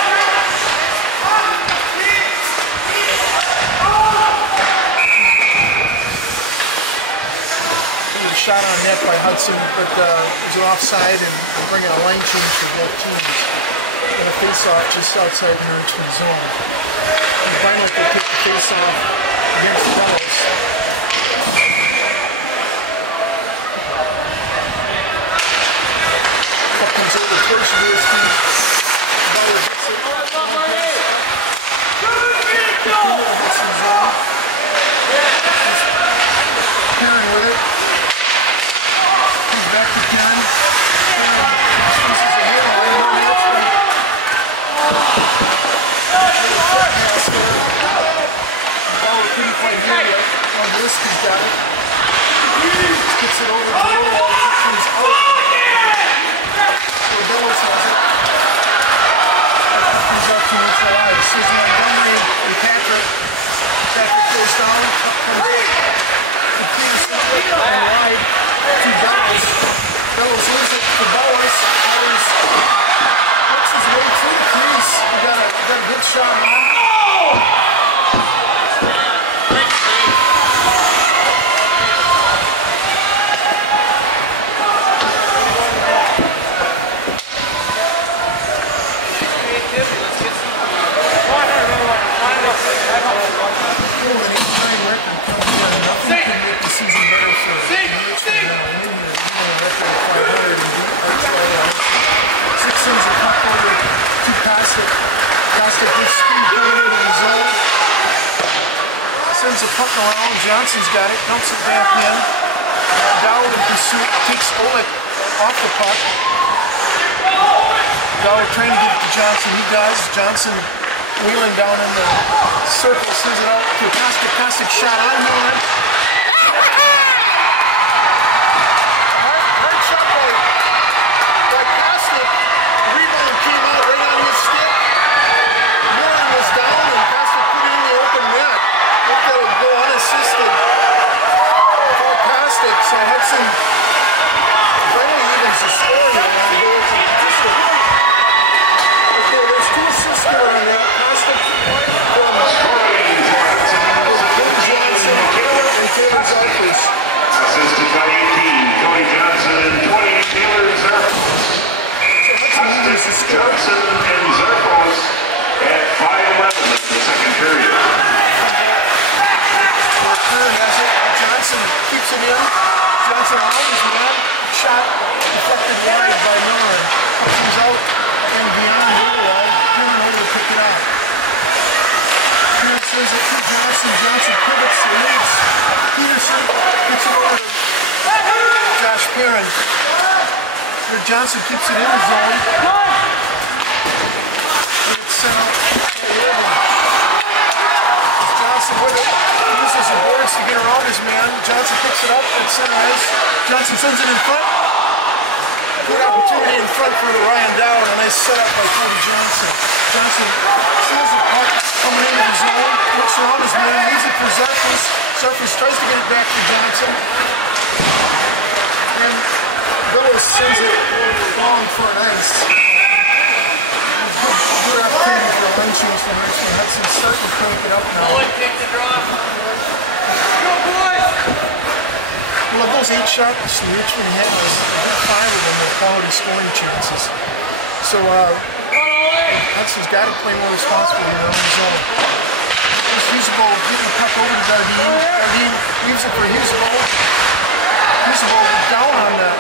Shot on net by Hudson, but it was an offside and bringing a line change for both teams. And a face-off just outside the Richmond zone. And Feinlich will take the face-off against Bellows. Puck comes over towards the Whiskey. Bellows gets it. the zone. Karen with it. Comes back to Karen. This is a hit on him. Bauer couldn't quite hear it. Bliska's got it. Gets it over the low wall. Comes out. Bellis has it. Comes up to neutral ice. Susan Montgomery and Patrick. Patrick goes down. Puck comes up. The Peterson on wide to Bellis. Bellis loses it to Bellis. Bellis works his way through the crease. We got a good shot on. Sends the puck around. Johnson's got it. Dumps it back in. Dowd in pursuit. Takes Oleg off the puck. Dowd trying to get it to Johnson. He does. Johnson wheeling down in the circle. Sends it out to Kostic. Kostic shot on Miller. Hard shot by Kostic. The rebound came out right on his stick. Miller was down and Kostic put it in the open net. Looked at it go unassisted for Kostic. So Hudson barely evens the score here when they go to Kostic. Okay, there's 2 assists here on that. Kostic from Johnson and Taylor Zarfers. Assisted by 18, Cody Johnson, 20, Taylor Zarfos. Johnson and Zarfos at 5:11 in the second period. Has it. Johnson keeps it in. Johnson around his man. Shot deflected wide by Miller. Comes out and beyond Miller. Miller over to pick it out. Pierce sends it to Johnson. Johnson pivots and leads. Peterson gets it over to Josh Perrin. Where Johnson keeps it in the zone. It's Johnson with it. Uses the boards to get around his man. Johnson picks it up at center ice. Johnson sends it in front. Good opportunity in front for Ryan Dowd. A nice setup by Cody Johnson. Johnson sees the puck coming into the zone. Looks around his man. Leaves it for Zarfos. Zarfos tries to get it back to Johnson. And Bellis sends it long for an ice. Good opportunity for a lane change for Richmond. Hudson's starting to crank it up now. Take the draw. Go, boys! Well, of those 8 shots Richmond had, was a good 5 of them were quality scoring chances. So, Hudson's got to play more responsibly in their own zone. There's Husebo getting the puck over to Dardine. Dardine leaves it for Husebo. Husebo down on that.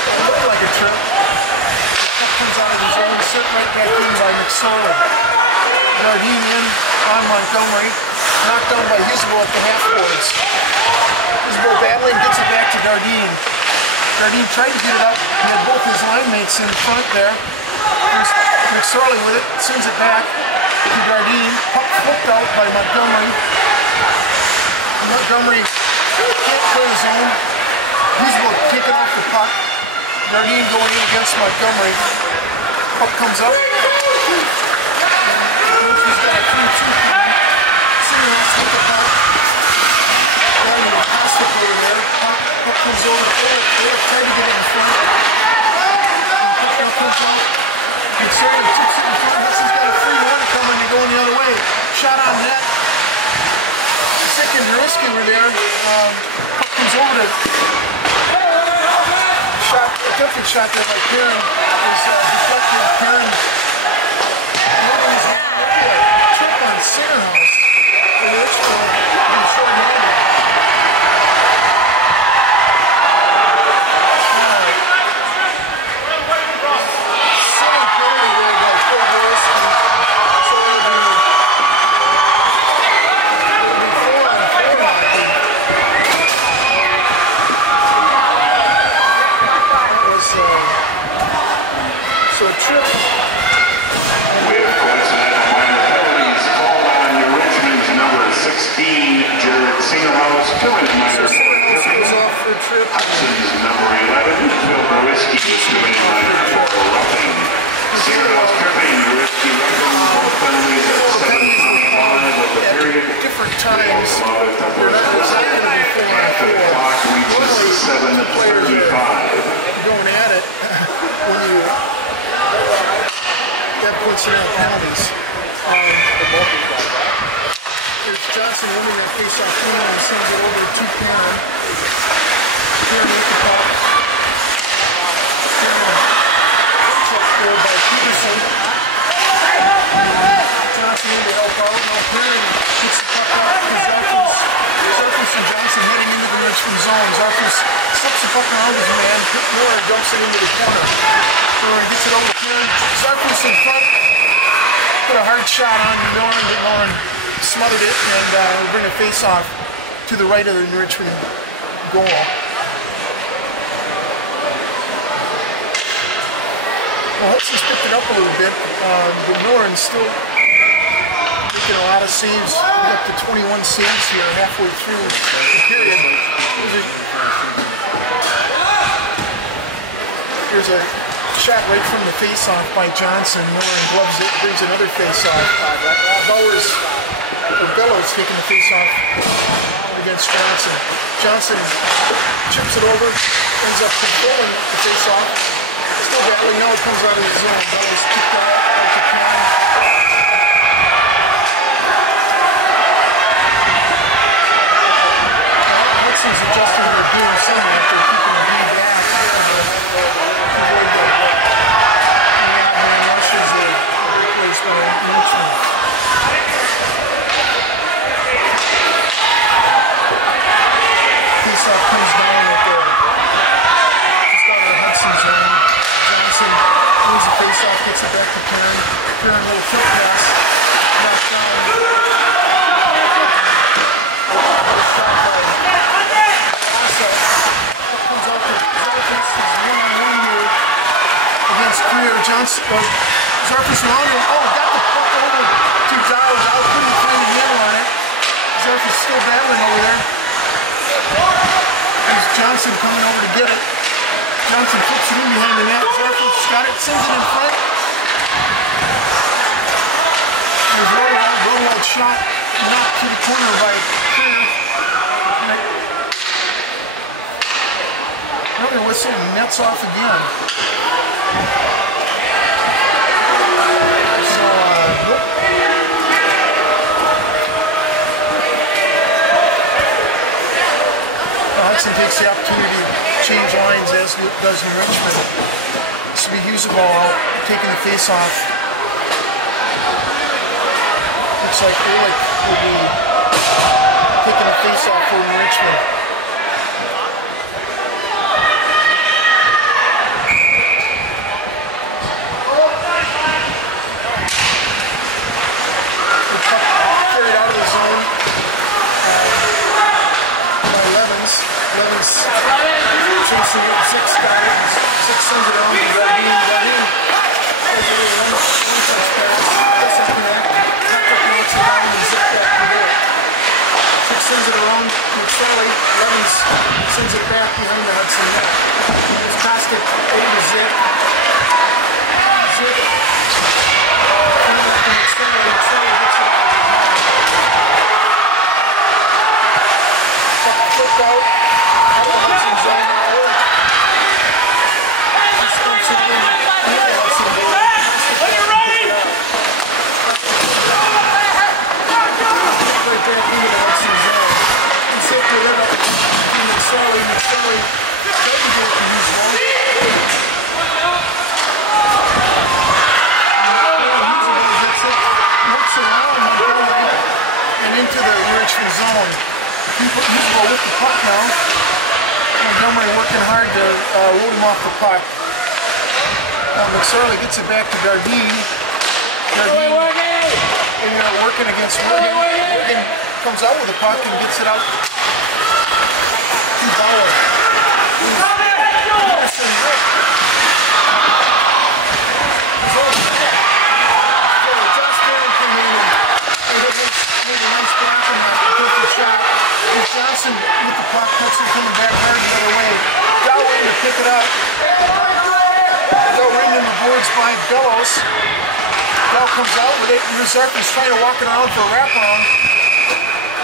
It looked like a trip. Puck comes out of the zone, set right back in by McSorley. Dardine in on Montgomery, knocked down by Husebo at the half boards. Husebo battling, gets it back to Dardine. Dardine tried to get it up. He had both his line mates in front there. There's McSorley with it, sends it back to Dardine. Puck flipped out by Montgomery. Montgomery can't clear the zone. Husebo taking off the puck. Dardine going in against Montgomery. Puck comes up. Murphy's got a 3-2 play. Senior has to take the puck. Dardine pass it over there. Puck comes over. They try to get it in front. Puck comes out. McSorley tips it in front. Hudson's got a free one coming to go in the other way. Shot on net. Sick and risky over there. Puck comes over to attempted shot there by Perrin was deflected. Perrin trip on center house. And Richmond been short-handed. Sitting Perry there by Phil Willis. So it'll be times. They're not exactly going to be 4-on-4. Normally, the players are going at it when you have coincidental penalties. There's Johnson winning that face-off corner and sends it over to Karen. Karen with the puck. Check scored by Peterson. Johnson in to help out. Now Karen gets the puck out to Zarfus and Johnson heading into the Richmond zone. Zarfus slips the puck around his man. Miller dumps it into the corner. Miller gets it over to Karen. Zarfus in front. Put a hard shot on Miller, but Miller smothered it, and we'll bring a face-off to the right of the Richmond goal. Well, Hudson's picked it up a little bit, but Norton's still making a lot of saves. We're up to 21 saves here halfway through the period. Here's a shot right from the face-off by Johnson. Norton gloves it, brings another face-off. Bellows taking the face-off against Johnson. Johnson chips it over, ends up controlling the face-off. Still battling, now it comes out of the zone. Bellows kicked out like a can. Hudson's adjusting their gear somewhere after keeping the beat back. Face-off comes down at the just out of the Hudson zone. Johnson wins the face-off, gets it back to Karen. Karen, a little flip pass. Knocked down. Comes out to Zarfus. He's one-on-one here against Greer. Zarfus around him. Oh, got the puck over to Dow. Dow couldn't find the handle on it. Zarfus still battling over there. There's Johnson coming over to get it. Johnson flips it in behind the net. Zarfus got it, sends it in front. There's Rowell shot knocked to the corner by Greer. Another whistle, nets off again. Hudson takes the opportunity to change lines as it does in Richmond. This will be Huseball taking the face-off. Looks like Ehrlich will be taking the face-off for Richmond. Carried out of the zone by Levens. Levens chasing it. Six got it. Six sends it on to Gardine. Gardine has a little one-touch pass. Doesn't connect. Tucker knocks it down and zip back to there. Six sends it around to Charlie. Levens sends it back behind the Hudson net. It's Kostic over to Zip. Zip. And Charlie gets it out of the zone. Flip out of the Hudson zone. He stumps it in the Hudson zone. When you're ready! Right back into the Hudson zone. He zipped it up to McSally. McSally doesn't get to his zone. Looks around and into the Richmond zone. Huseball with the puck now. Montgomery working hard to ward him off the puck. McSorley gets it back to Gardine. Gardine working against Morgan. Morgan comes out with the puck and gets it out to Bauer. Johnson with the puck, Hudson coming back hard the other way. Dow waiting to pick it up. Dow right in the boards by Bellows. Dow comes out with it. Zarfus trying to walk it around for a wraparound.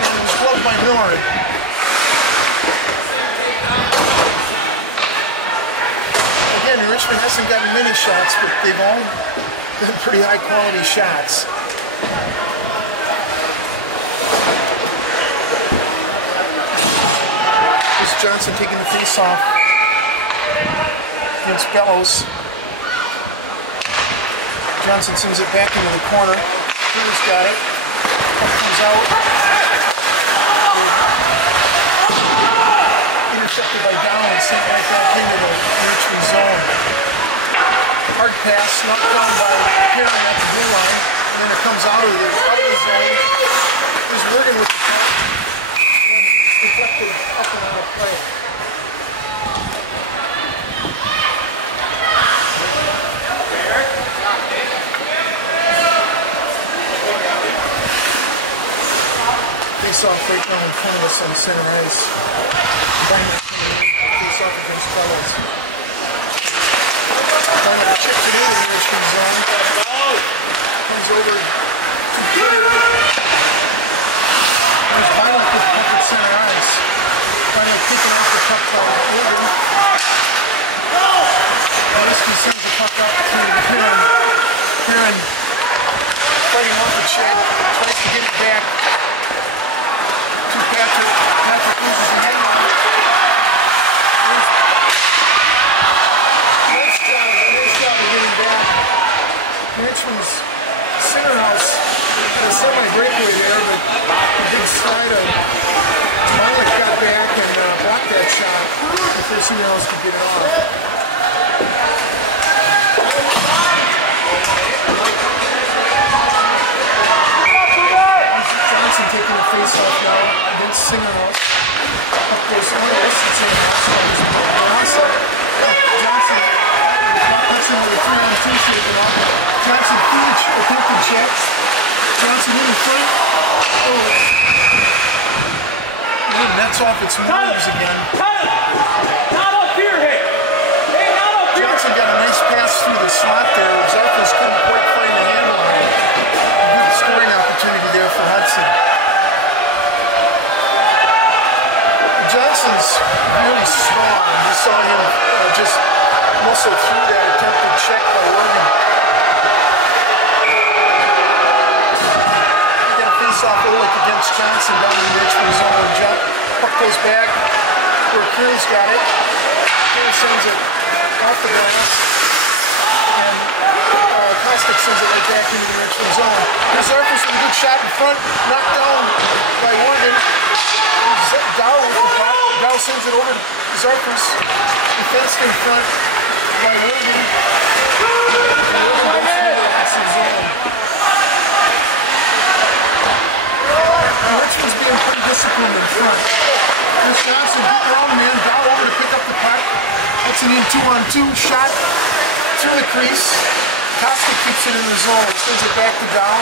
And Club by Miller. Again, Richmond hasn't gotten many shots, but they've all been pretty high quality shots. Here's Johnson taking the face off against Bellows. Johnson sends it back into the corner. Cruz got it. Puck comes out. Intercepted by Dowling, sent right back into the Richmond zone. Hard pass, knocked down by Perrin at the blue line, and then it comes out of the zone. He's working with the puck, and deflected up and out of play. Face off right now in front of us on center ice. Diamond coming in, face off against Fellows. Diamond chipped it in the Richmond zone. Comes over to Peter. There's Violet with the puck at center ice. Violet kicking off the puck by Logan. Lewinsky sends the puck up to Perrin. Perrin fighting off the check, tries to get it back. Patrick loses the head on it. Nice job of getting back. Richmond's center house had a semi-breakaway there, but a big slide of Malik got back and blocked that shot before someone else could get it off. Johnson taking the face off now against Singerhouse. Up goes Orris, it's in the house. Johnson Hudson with a 3-on-2 taken off. Johnson huge attempted check. Johnson in front. Oh. That's off its moves again. Not up here, hey! Hey, not up here! Johnson got a nice pass through the slot there. Zarfus couldn't quite find the handle on it. A good scoring opportunity there for Hudson. Johnson's really strong. You saw him just muscle through that attempted check by Logan. You got a face-off Oleg against Johnson down in the Richmond zone. Puck goes back where Cruz got it. Cruz sends it off the glass. And Kostic sends it right back into the Richmond zone. Here's Zarfus with a good shot in front. Knocked down by Oregon. Dow with the puck. Dow sends it over to Zarfus. Defensed in front by Oregon. Richmond's being pretty disciplined in front. Here's Johnson, good round man. Dow over to pick up the puck. It's an in 2-on-2 shot through the crease. Kostic keeps it in the zone. Sends it back to Dow.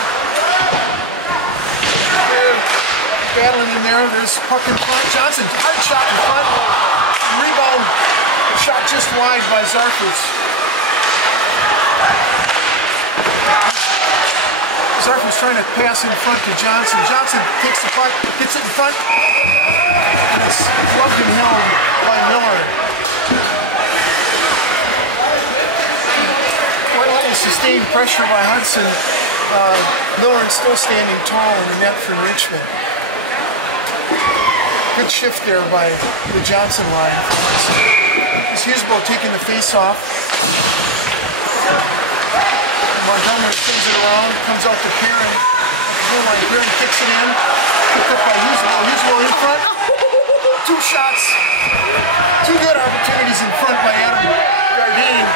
Battling in there. There's puck in front. Johnson, hard shot in front. Rebound. Shot just wide by Zarfus. Zarfus trying to pass in front to Johnson. Johnson takes the puck, gets it in front, and it's gloved and held by Miller. Quite a little sustained pressure by Hudson. Miller is still standing tall in the net for Richmond. Good shift there by the Johnson line. This Husebo taking the face off. Montgomery spins it around, comes out to Perrin. Perrin kicks it in. Picked up by Husebo. Husebo in front. Two shots. Two good opportunities in front by Adam Gardine.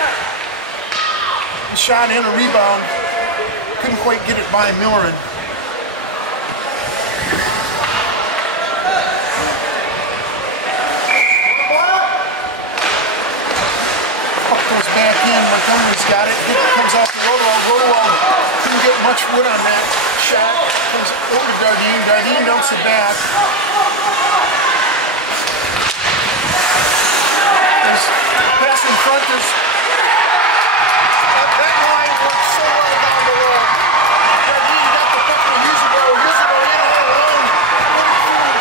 A shot and a rebound. Couldn't quite get it by Miller. Back in, Montgomery's got it. Comes off the Rodewald. Rodewald couldn't get much wood on that shot. Comes over to Gardine. Gardine dumps it back. There's pass in front. There's that line works so well down below. Gardine got the puck from Husebo. Husebo in all alone. Put it through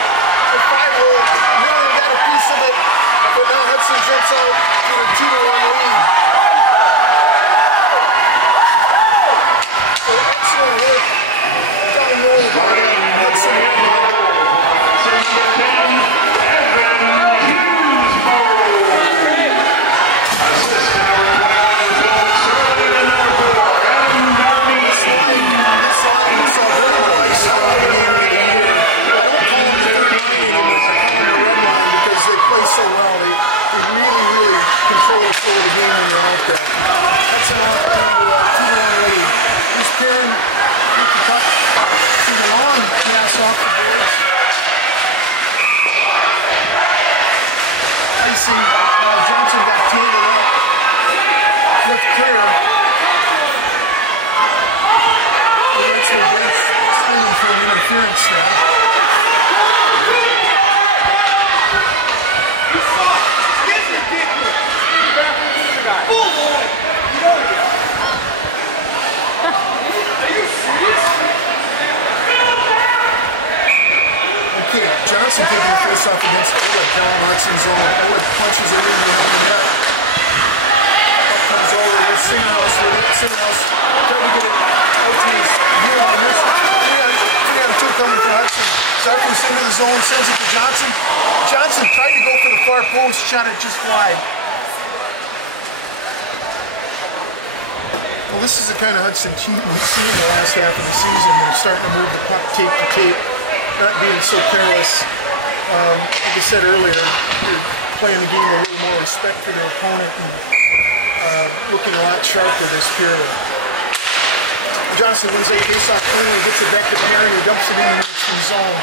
clearance there. Okay, Johnson taking the face off against Oleg down Hudson's zone. Oleg punches it in behind the net. Up comes over with Singerhouse with it. Singerhouse trying to get it out to his heel on this. 3-on-2 coming for Hudson. Zarfus into the zone, sends it to Johnson. Johnson tried to go for the far post, shot it just wide. Well, this is the kind of Hudson team we've seen the last half of the season. They're starting to move the puck tape to tape, not being so careless. Like I said earlier, they're playing the game with a little more respect for their opponent and looking a lot sharper this period. Johnson wins that face-off cleanly, gets it back to Perry, who dumps it in the Richmond zone.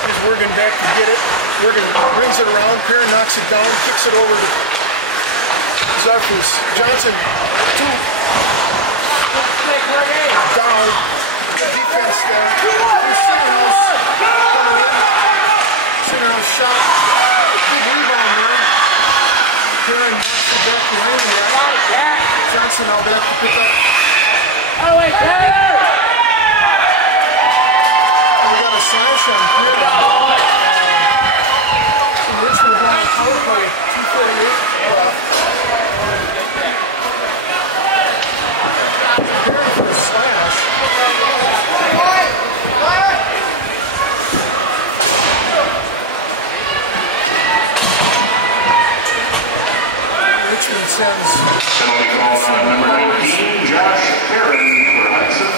Here's Wergen back to get it. Wergen brings it around, Perry knocks it down, kicks it over to Zarfus. Johnson, 2. Down. Good defense there. Here's Singerhouse coming in. Singerhouse shot. Big rebound there. Perry knocks it back behind him. Johnson now back to pick up. Oh, wait, Taylor! We got a slash on Perry. Richmond on the power play. 2:48 left. Perry for the slash. Richmond sends. Penalty call on number 19, Josh Perrin for Hudson,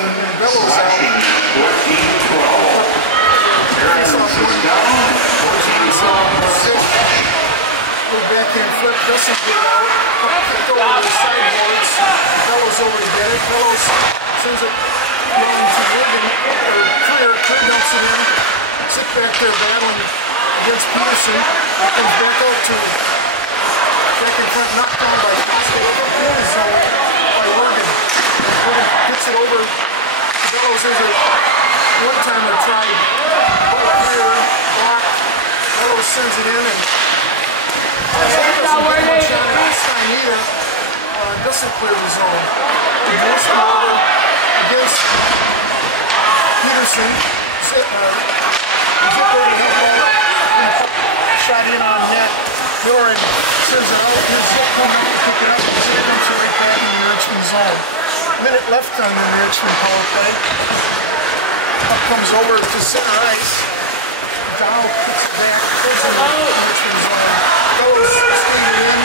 slashing 14-12. Perrin sits down, 14-12. Go back in, flip, doesn't get out. Kicked over to the sideboards. Fellows over to get it. Fellows sends it long to Wergen, or Clear dumps it in. Sits back there battling against Peterson. Comes back out to back in front, knocked down by Costa. In his zone by Wergen. Wergen gets it over. Fellows is a one-timer tried. Ball clear, blocked. Fellows sends it in and doesn't clear the zone. He goes over against Peterson. Shot in on net. Miller sends it out. His zip coming out to pick it up. He's going to dump it right back in the Richmond zone. Minute left on the Richmond power play. Puck comes over to center ice. Dow kicks it back. Goes in the Richmond zone. Goes swinging it in.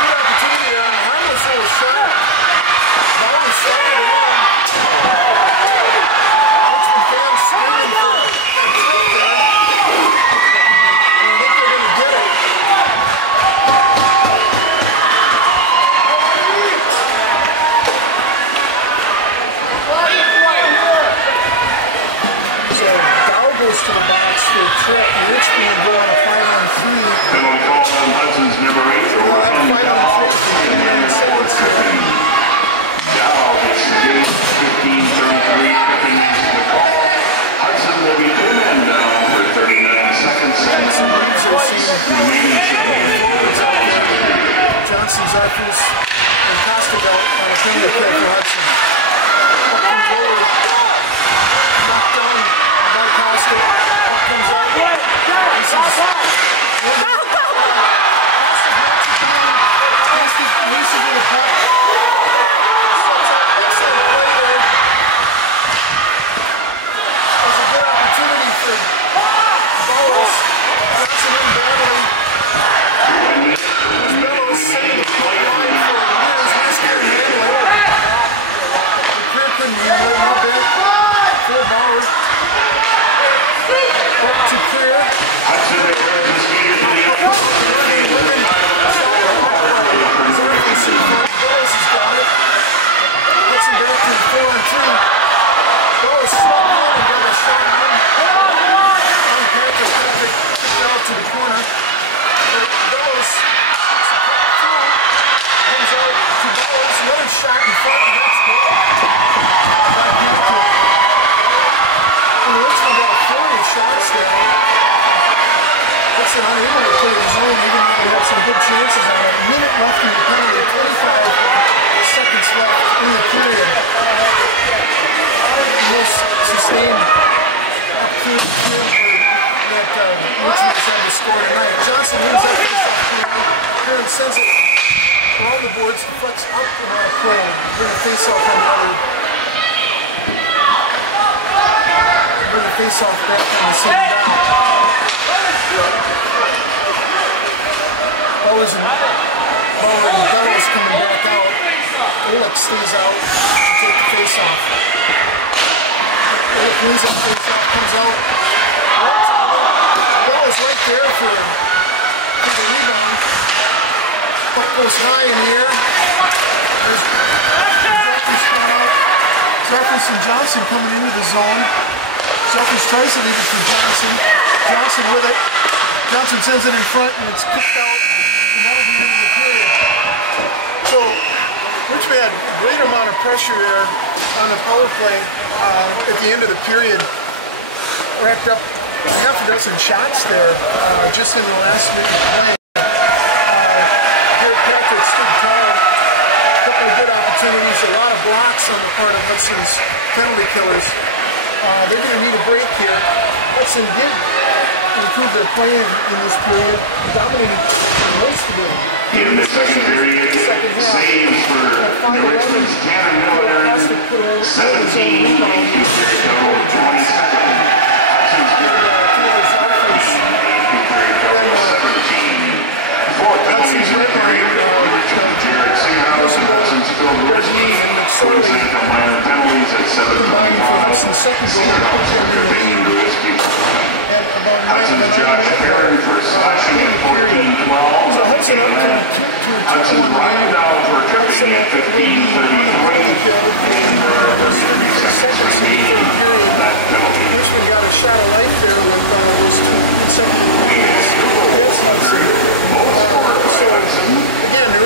Good opportunity on a harmless little shot. Dow sliding it in. Richmond fans screaming for a trick there. And I think they're going to get it. So Dow goes to the box for a trick. Richmond will go on a 5-on-3. Penalty call on Hudson's number 8, over 10 Dow, and for tripping. Dow gets the gate, 15-33, tripping is the call. Hudson will be two men down for 39 seconds. Remaining tripping. Johnson, Zarfus, and Costa on a penalty kick for Hudson. Puck comes over, knocked down by Costa. Puck comes out. This is chances on it. A minute left in the penalty, 25 seconds left in the period. Most sustained opportunity that Richmond's had to score tonight. Johnson wins that face-off corner. Karen sends it around the boards, flex up around a pole, bring a face-off on the other. Bring a face-off back on the same down. Bowers and Bellows coming back out. Olick stays out to take the face-off. Olick wins that face-off, comes out. Bellows right there for the rebound. Puck goes high in the air. There's Jeffries and Johnson coming into the zone. Jeffries tries to leave it for Johnson. Johnson with it. Johnson sends it in front and it's kicked out. And that'll be the end of the period. So Richmond had a great amount of pressure there on the power play at the end of the period. Racked up half a dozen shots there just in the last minute. Patrick stood tall. A couple of good opportunities. A lot of blocks on the part of Hudson's penalty killers. They're going to need a break here. Hudson did improve their play in this period, dominating most of it. In the second period, saves for Richmond's Tanner Miller, 17, total 27. Hudson's fourth penalties in the period. Richmond Jared Singhouse and Hudson's Phil Risky goes into minor penalties at 7:25. Singhouse for tripping into Risky. Hudson's Josh Perrin for slashing at 14:12. Hudson's Ryan Dow for tripping at 15:33. And there are 33 seconds remaining of that penalty. Richmond got a shot of life there with those 2 seconds. We had both scored by Hudson.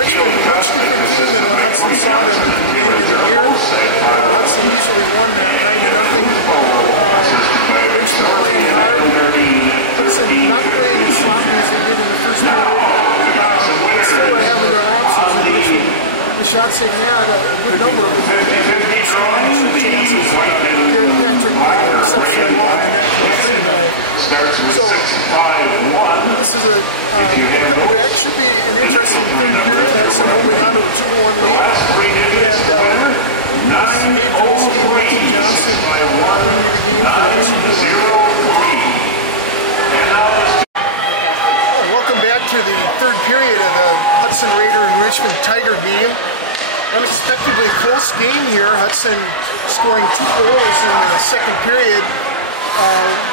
Joe Custin assisted by Cody Johnson and Taylor Jarbo, set 5-11. And Foosbo assisted by Victoria and Adam Darby, 13-15. Now, we got some winners on the shots they had a good number of 50-50 drawing. The white and black or gray and black starts with 6-5-1. If you have those initial three numbers, you're winning. The last three digits, the winner, 903, 6-5-1, 903. And now let's welcome back to the third period of the Hudson Raider and Richmond Tiger game. Unexpectedly close game here. Hudson scoring 2 goals in the second period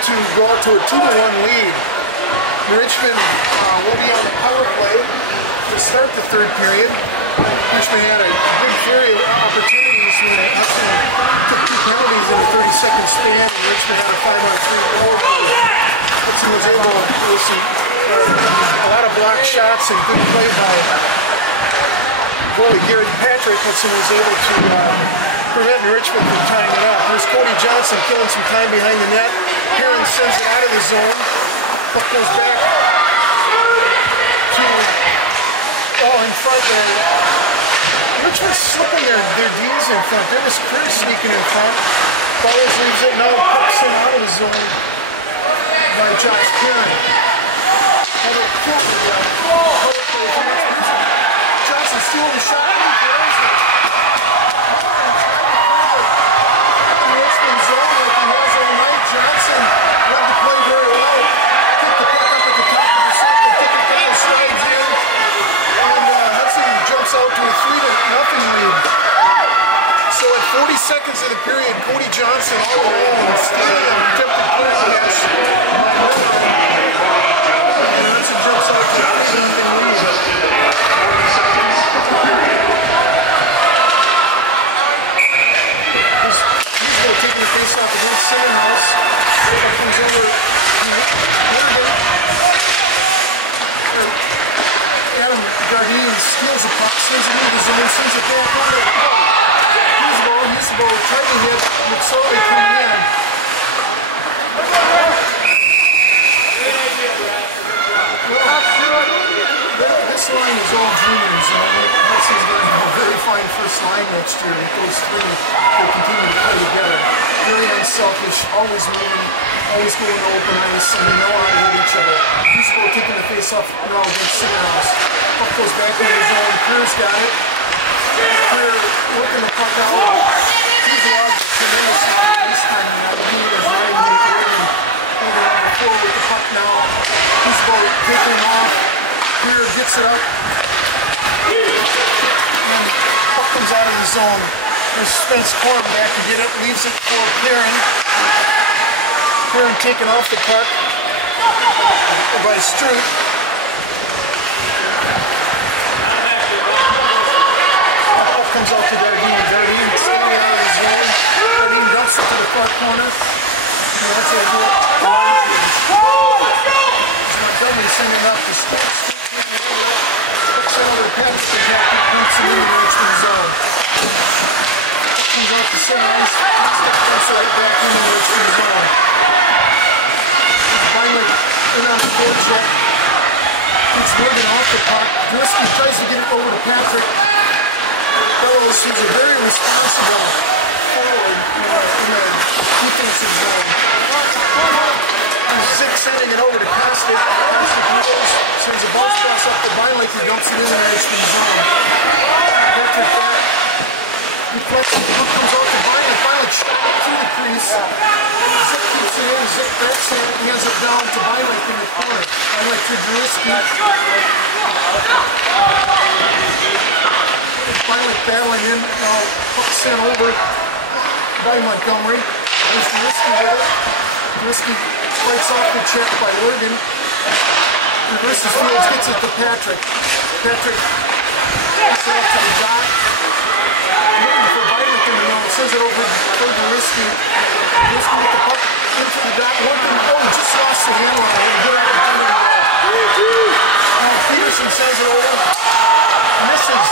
to go out to a 2-1 lead. Richmond will be on the power play to start the third period. Richmond had a big period of opportunities when Hudson took 2 penalties in a 30-second span, and Richmond had a 5-on-3 power play. Hudson was able to do a lot of block shots and good play by goalie Garrett Patrick. Hudson was able to prevent Richmond from tying it up. Here's Cody Johnson killing some time behind the net. Heron sends it out of the zone. Puck goes back to in front there. Richmond's slipping their D's in front. There was Chris sneaking in front. Bowers leaves it. Now puck's in out of the zone by Josh Perrin. Johnson stealing the shot. Richmond zone like he has all night. Johnson led the play very well. Picked the puck up at the top of the circle. Took it down, slides in. And Hudson jumps out to a 3-0 lead. So at 40 seconds of the period, Cody Johnson all alone stealing and attempted clear catch. And Hudson jumps out to a 3-0 lead. Taking the face off against Sandhouse. Comes over Adam Gardine steals the puck, sends it into the zone, sends it back over the puck. Here's the ball, trying to hit, McSorley coming in. This line this line next year with those three that continue to play together. Very unselfish, always moving, always going to open ice, and they know how to hit each other. Musical taking the face off now against Singerhouse. Puck goes back into the zone. Creer's got it. Creer working the puck out. He's logged tremendous ice time now. He is right in the Oregon. Over number 4 with the puck now. He's about taking him off. Creer gets it up. And puck comes out of the zone. There's Spence Corbin back to get it, leaves it for Perrin. Perrin taken off the puck by Stroot. The puck comes out to Dardine. Dardine standing out of the zone. Dardine dumps it to the far corner. And that's how they do it. Montgomery sending up the sticks. Pucks out of the pass to Jackie. Dumps it into the Richmond zone. Comes off the center ice, dumps it right back into the Richmond zone. Finally, in on the forecheck. Gets Morgan off the puck. Drisky tries to get it over to Patrick. Fellows, he's a very responsible forward in the defensive zone. He's sending it over to Kostic. Kostic moves, sends a bounce pass up to Beinlake, who dumps it in the Richmond zone. Patrick back. Puck comes out to Beinlake. Beinlake shot through the crease. Zip keeps it in. Zip backs it. Hands it down to Beinlake in the corner. Beinlake to Drisky. Beinlake battling in. Now puck sent over by Montgomery. There's Drisky with it. Drisky fights off the check by Oregon. Reverses fields, gets it to Patrick. Patrick gets it up to the dot. Looking for Beinlake in the middle. Sends it over to Drisky. Drisky with the puck into the dot. Just lost the handle on it. Good opportunity there. Peterson sends it over. Misses.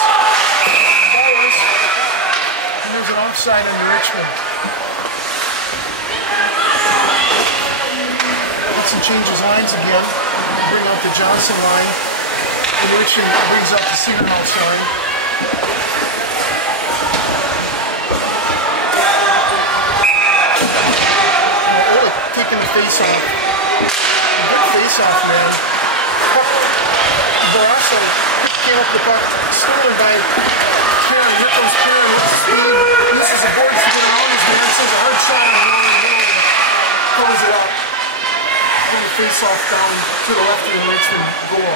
Follows. And there's an offside into Richmond. Hudson changes lines again. Bring out the Johnson line. And Richmond brings out the Singerhouse line. Taking the face off. Good face off, man. Barrasso came up the puck, stolen by Perrin. Here comes Perrin with speed. Uses the boards to get around his man. Sends a hard shot on the wrong. Close it up. Bring the face off down to the left of the Richmond goal.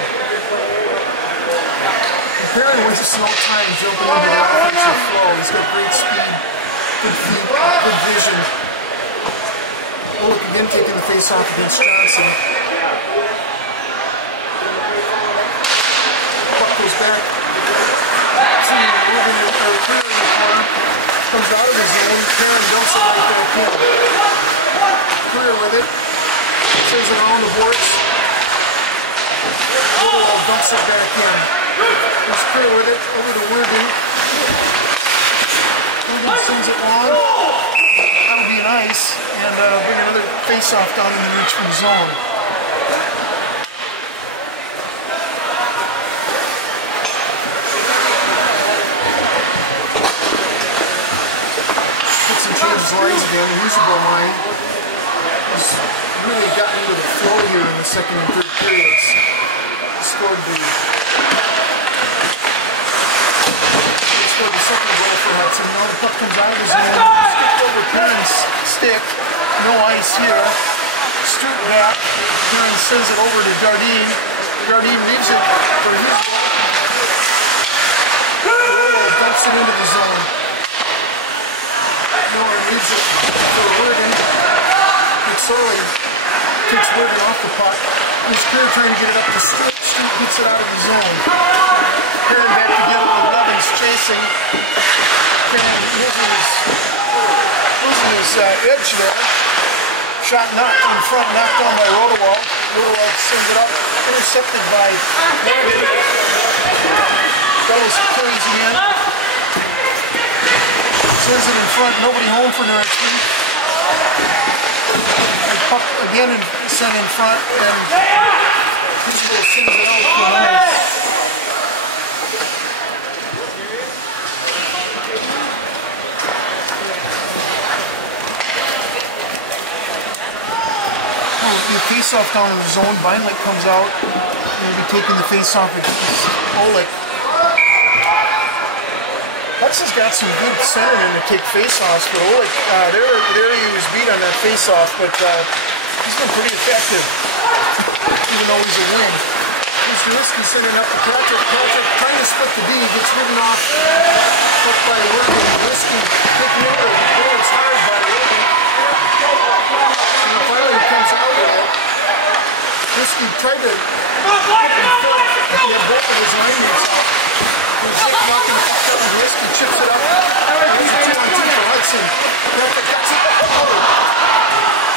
Perrin wastes no time jumping into the offensive flow. He's got great speed, good feet, good vision. Bullock again taking the face off against Johnson. Puck goes back to Ruben or Creer in the corner. Comes out of the zone. Perrin dumps it right back in. Creer with it. Sends it around the boards. Little dumps it back in. There's Creer with it. Over to Ruben. Ruben sends it long. That'll be nice. And bring another face-off down in the Richmond zone. Hudson changes lines again. The usable line has really gotten into the flow here in the second and third periods. Scored the second goal for Hudson. Now the puck comes out of his zone. Skipped over Perrin's stick. No ice here. Stroot back. Perrin sends it over to Dardine. Dardine leaves it for his goal. Dumps it into the zone. Miller leaves it for Oregon. McSorley takes Oregon off the puck. He's Creer trying to get it up to Stroot. Stroot gets it out of the zone. Perrin back to get it with Levens chasing. Perrin losing his edge there. Shot knocked in front, knocked down by Rodewald. Rodewald sends it up, intercepted by Morgan. Fellows carries it in. Sends it in front, nobody home for Richmond. The puck again sent in front, and Hudson sends it out for Lewis. face-off down in the zone. Beinlich comes out. Maybe taking the face-off against Oleg. Hudson's got some good centering to take face-offs, but Oleg, there he was beat on that face-off, but he's been pretty effective, even though he's a wing. Here's Drisky sending up to Patrick. Patrick trying to split the D, gets ridden off by Worthing. Drisky taking over. It's hard by Worthing. And finally he comes out with it. Drisky tried to he had both of his linemates out. He's getting up and picked up, and Drisky chips it up. That was a 2-on-2 for Hudson. Patrick gets it.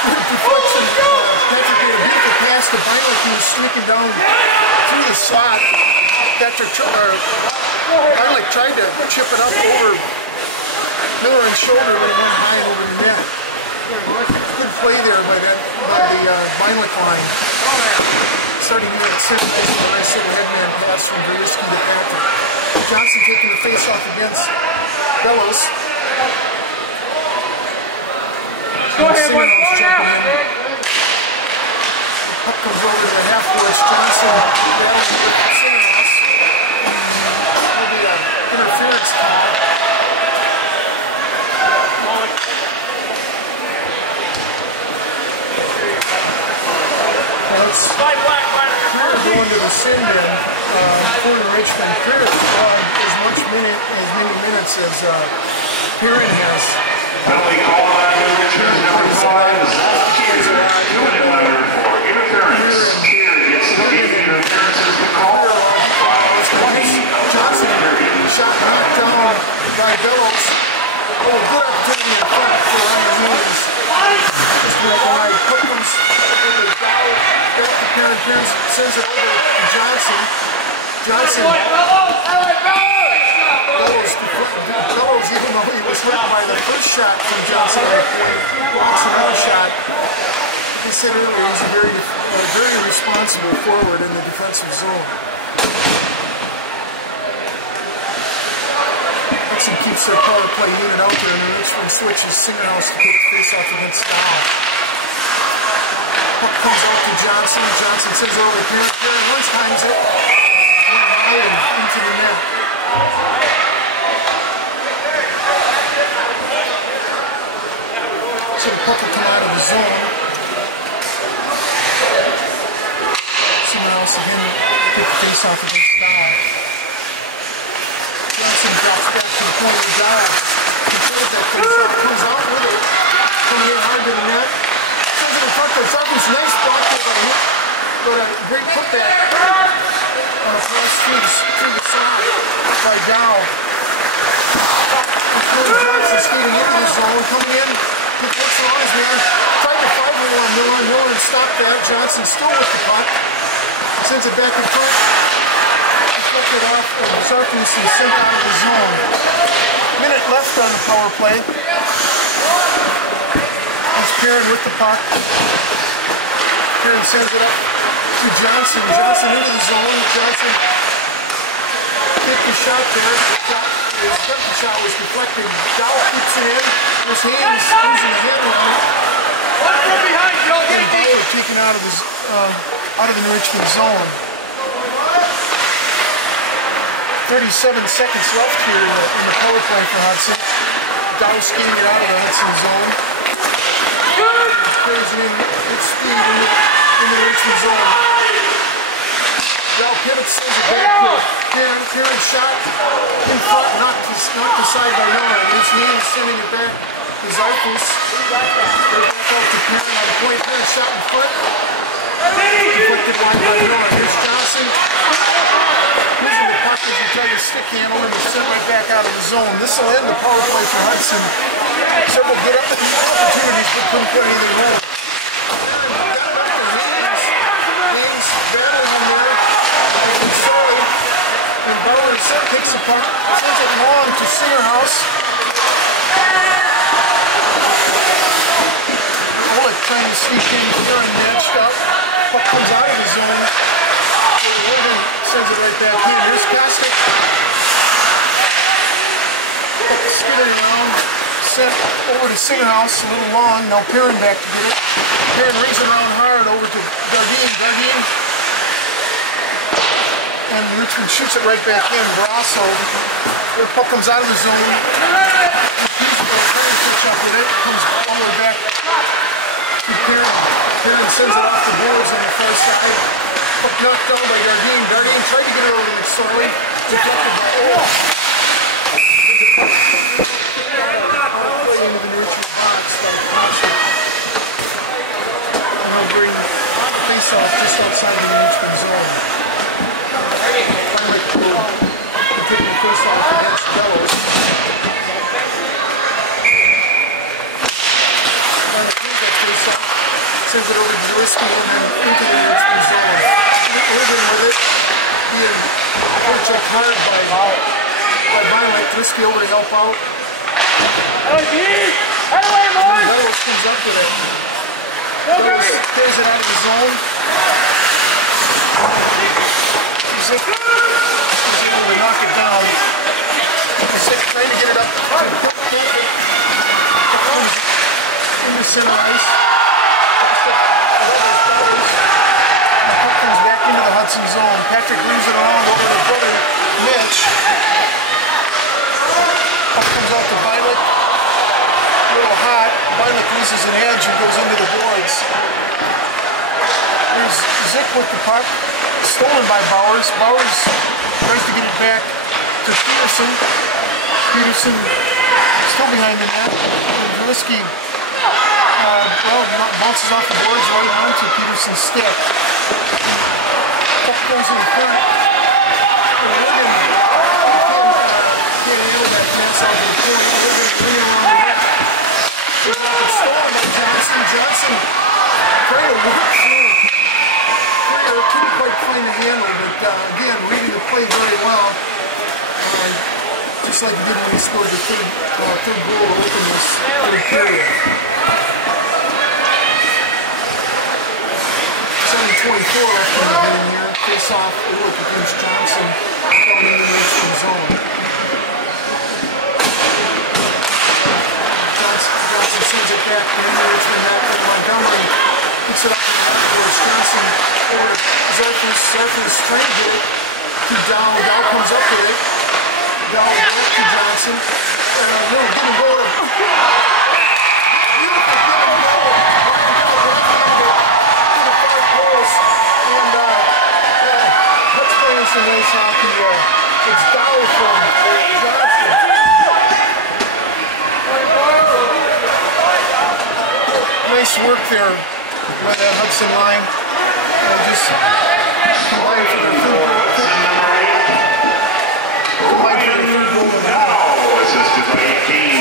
Good deflection. Patrick made a beautiful pass to Beinlich, who was sneaking down through the slot. Beinlich tried to chip it up over Miller and shoulder, but it went high over the net. Good play there by the Beinlich line. Starting here at center ice with a nice little headman pass from Drisky to Patrick. Johnson taking the face off against Bellows. Go ahead, one more. Puck comes over to the half course. Johnson battling with Sinnerhouse. Maybe an interference call. It's going to the sin bin for Richmond. Clear as many minutes as Perrin has. Penalty call on Richmond number 5. Doing it by number 4. Interference. Here gets the game interference as the call. Johnson shot knocked down by Bellows. Oh, good opportunity in front for Ryan Hughes. Just like when I put them over the guy, back to Perrin. Perrin sends it over to Johnson. Johnson. Bellows, even though he was hit by the first shot from Johnson, blocks another shot. Like I said earlier, he's a very responsible forward in the defensive zone. Hudson keeps their power play unit out there, and the Richmond switches Singerhouse to take the face-off against Dow. Puck comes out to Johnson. Johnson sends it over to Perrin. Perrin once times it. And into the net. So the puck will come out of the zone. Someone else again pick the face off against Dow. Johnson drops back to the corner of Dow. Controls that face off, comes out with it. Coming in hard to the net. Sends it in front of Sarkis. Nice block there by him. But a great putback. Through the side by Dow. Johnson skating into the zone, coming in. He looks along his man. Tried to fight with Miller. Miller stopped that. Johnson still with the puck. Sends it back in front. Deflected off of Sarkis and sent out of the zone. Minute left on the power play. He's Perrin with the puck. Perrin sends it up to Johnson. Johnson into the zone. Johnson hit the shot there. The shot was deflected. Dow keeps it in. His hands using the handle on it. One from behind, Joe. Get it deep. Taken out of the New Richmond zone. 37 seconds left here in the power play for Hudson. Dow skating it out of the Hudson zone. Carries it in good speed in the Richmond zone. Dow pivots, sends it back to Perrin. Perrin shot in front, knocked aside by Miller. His hand sending it back to Zarfus. They're back out to Perrin on the point. Perrin shot in front. Deflected line by Miller. Here's Johnson. Using the puck as he tried to stick handle and was sent right back out of the zone. This will end the power play for Hudson. Several good opportunities, but couldn't put either home. James battling on there. And Bowers takes the puck, sends it long to Singerhouse. Oleg trying to sneak in here and matched up. Puck comes out of the zone. Logan sends it right back in. Here's Kostic. Puck skidding around. sent over to center house, a little long. Now Perrin back to get it. Perrin rings it around hard over to Gardine. Gardine. And Richmond shoots it right back in. Brasso. The puck comes out of the zone. Perrin picks up with it. Comes all the way back to Perrin. Perrin sends it off the boards on the far side. Puck knocked down by Gardine. Gardine tried to get it over to McSorley. Deflected by Orr. Into the Richmond box by Hudson. And he'll bring the face-off just outside the Richmond zone. Finally, we'll take the face-off against Bellows. Finally, cleans that face-off, sends it over to Zalisky and then into the Richmond zone. Irvin with it, being checked hard by Violent. Zalisky over to help out. Bellows comes up with it. Bellows clears it out of the zone. Zick is able to knock it down. Zick trying to get it up to the in the center ice. The puck comes back into the Hudson zone. Patrick leaves it around over to brother Mitch. Puck comes out to Violet. A little hot. Violet loses an edge and goes into the boards. There's Zick with the puck. Stolen by Bowers. Bowers tries to get it back to Peterson. Peterson still behind the net. Zalisky bounces off the boards right onto Peterson's stick. Puck goes in front. Can't handle that pass out of the point. Bring it around the net. Stolen by Johnson. Johnson trying to work through. Couldn't quite find the handle, but again, reading the play very well. Just like he did when he scored the third goal to open this third period. 7:24 left in the game here. Face off a look against Johnson coming in the Richmond zone. Johnson sends it back to Richmond after Montgomery. Picks it up in the back towards Johnson. Over Zarfus. Zarfus trying to get it to Dow. Dow comes up with it. Dow back to Johnson. Little give and go to beautiful give and go. To the far post. And let's play some nice hockey there. It's Dow from Johnson. Nice work there by that Hudson line. Just combined for their third goal. Assisted by 18,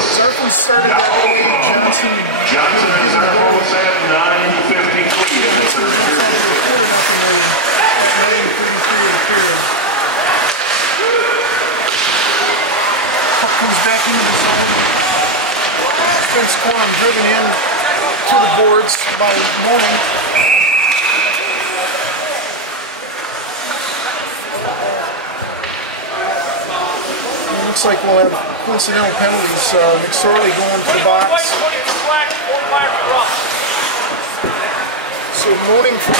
Zarfus started that over Johnson and Zarfus at 9:53 in the third period. Puck comes back into the zone. Spence Quorum driven in to the boards by Mourning. Looks like we'll have coincidental penalties. McSorley going to the box. So Mourning for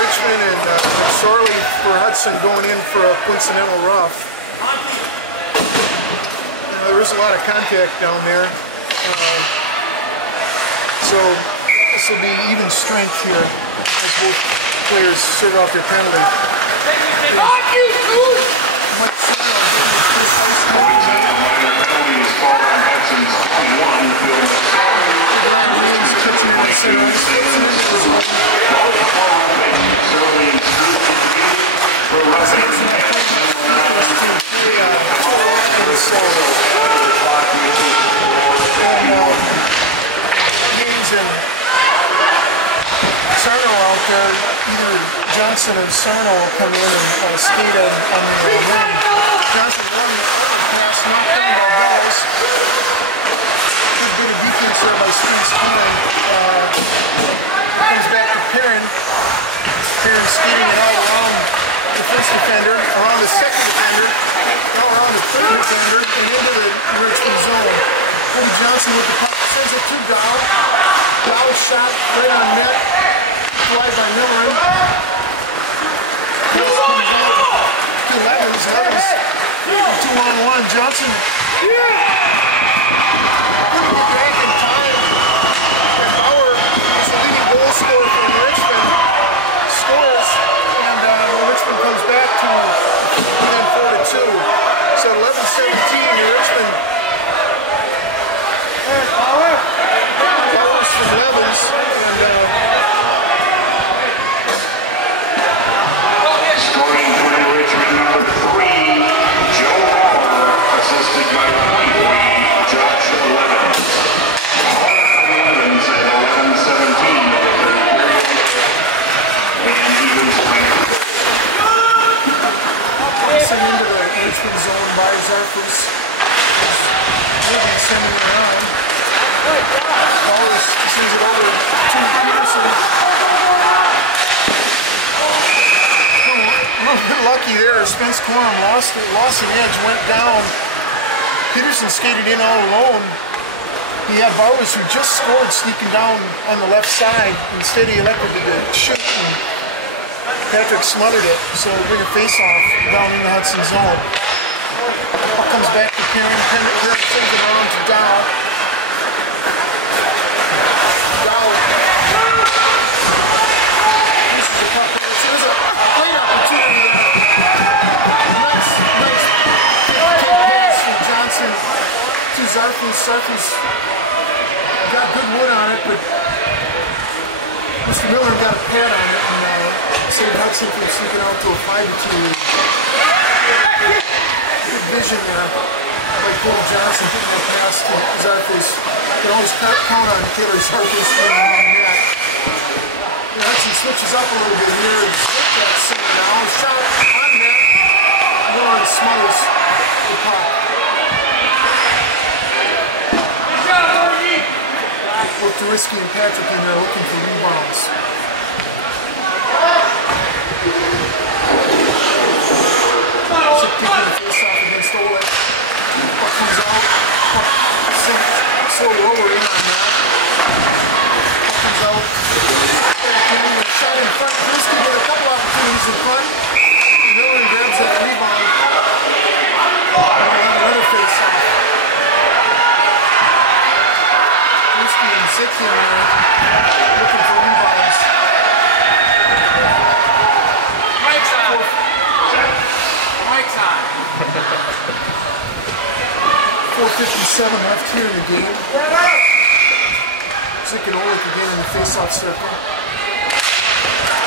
Richmond and McSorley for Hudson going in for a coincidental rough. There is a lot of contact down there. So this will be even strength here as both players serve out their penalty. Johnson and Sarno will come in and skate on the wing. Johnson won pass, knocked down by Bellows. Good bit of defense there by Steve Spine. Comes back to Perrin. Perrin skating it all around the first defender, around the second defender, now around the third defender, and into with the puck, sends it to Dow. Dow shot right on net. Flies by Miller. To Levens. Levens 2-on-1. Johnson. Couldn't get back in time. And Bauer is the leading goal scorer for Richmond. Scores. And Richmond comes back to within 4-2. So 11-17 Richmond. Bauer's from Levens. Scoring for Richmond number 3, Joe Bauer, assisted by point lead, Josh Levens. Levens at 11-17 of the third period. And evens winner. Passing into the Richmond zone by Zarfus. Maybe sending it around. Bauer sends it over to Peterson. A little bit lucky there. Spence Corum lost an edge, went down. Peterson skated in all alone. He had Bowers, who just scored, sneaking down on the left side. Instead, he elected to shoot, and Patrick smothered it. So we'll bring a face-off down in the Hudson zone. Puck comes back to Perrin. Perrin sends it around to Dow. Dow. This is a puck. There's a great opportunity there. Nice pass from Johnson to Zarfus. Zarfus got good wood on it, but Mr. Miller got a pad on it and saved Hudson from sneaking out to a 5-2 lead. Good vision there by Cole Johnson hitting that pass to Zarfus. You can always count on Taylor Zarfus being on net. Hudson switches up a little bit here. That center now. Shot on net. Miller smothers the puck. Look to Risky and Patrick in there looking for rebounds. Chip kicking the face off against Oleg. Puck comes out. Puck sinks slow lower in on that. Puck comes out. Shot in front. Risky had a couple opportunities in front. Miller grabs that rebound. And we'll have another face off. Risky and Zicki looking for rebounds. Mike's on. Mike's on. 4:57 left here in the game. Zick and Oleg again in the face-off circle.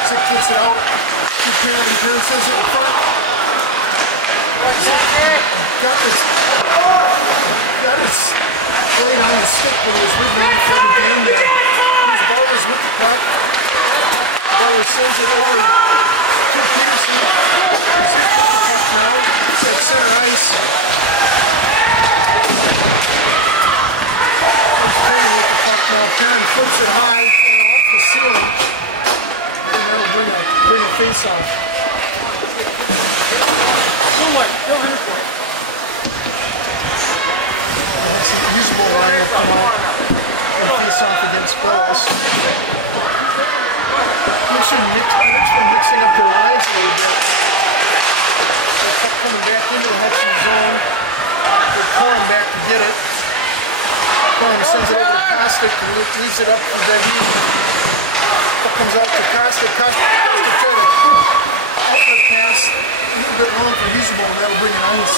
Zick kicks it out. Perrin sends it in front. Got his blade on his stick when he was wriggling for the game there. Here's Bowers with the puck. Bowers sends it over to Peterson. He's at center ice. Perrin with the puck now. Perrin flips it high and off the ceiling. And that'll bring a face-off. Go away. Go ahead. That's an usable line will come out and face-off against Bowles. Richmond mixing up their lines a little bit. The puck coming back into the Hudson zone. They're Corum back to get it. Corum sends it over to Kostic and leaves it up for Davy. Puck comes out to Kostic. Kostic tries to outlet pass. A little bit long for usable, and that'll bring an ice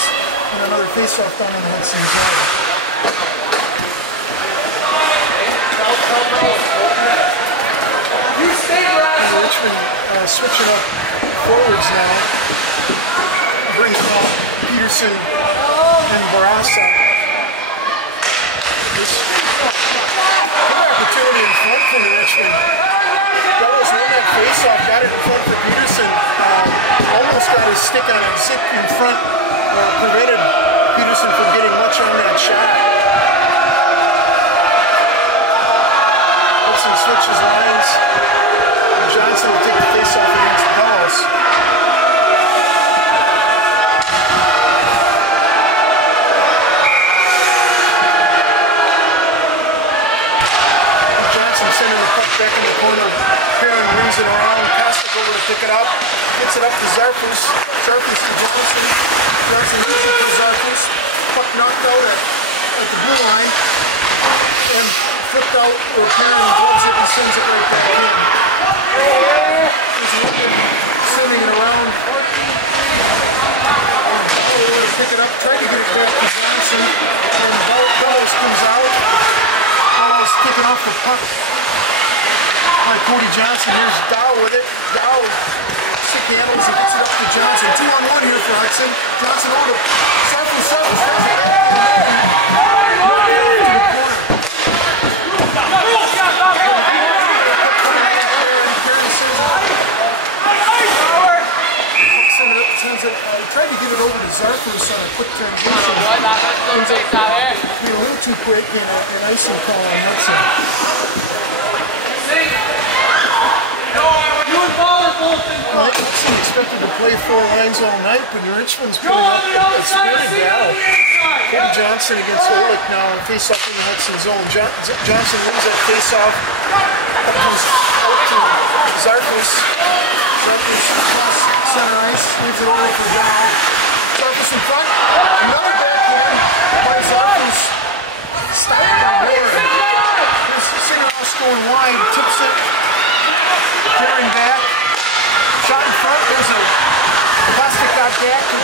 and another face-off down in the Hudson zone. You stay right. Richmond switching up forwards now. Brings off Peterson and Barassa. Good opportunity in front for Richmond. Bellows won that face-off, got it in front for Peterson. Almost got his stick on it, Zick in front, prevented Peterson from getting much on that shot. Hudson switches lines, and Johnson will take the face-off against Bellows. swings it around. Kostic over to pick it up. Gets it up to Zarfus. Zarfus to Johnson. Johnson leaves it for Zarfus. Puck knocked out at the blue line. And flipped out or Perrin gloves it and sends it right back in. There's London sending it around. Pick it up, try to get it back to Johnson. And Bellows comes out. Bellows kicking off the puck by Cody Johnson. Here's Dow with it. Dow stick handles and gets it up to Johnson. 2-on-1 here for Hudson. Johnson on the Zarfus. Tried to give it over to Zarfus on a quick transition. Be a little too quick and an icing call on Hudson. Hudson expected to play 4 lines all night, but Richmond's putting up a spirited battle. Cody Johnson against Olich now and face off in the Hudson zone. Johnson wins that face off. Up comes out to Zarfus. Zarfus across center ice, leaves it over for Dow. Zarfus in front. Another backhand by Zarfus. Stopped by Warren. Here's Singerhouse going wide, tips it. Carrying back. Shot in front. There's a Kostic got back to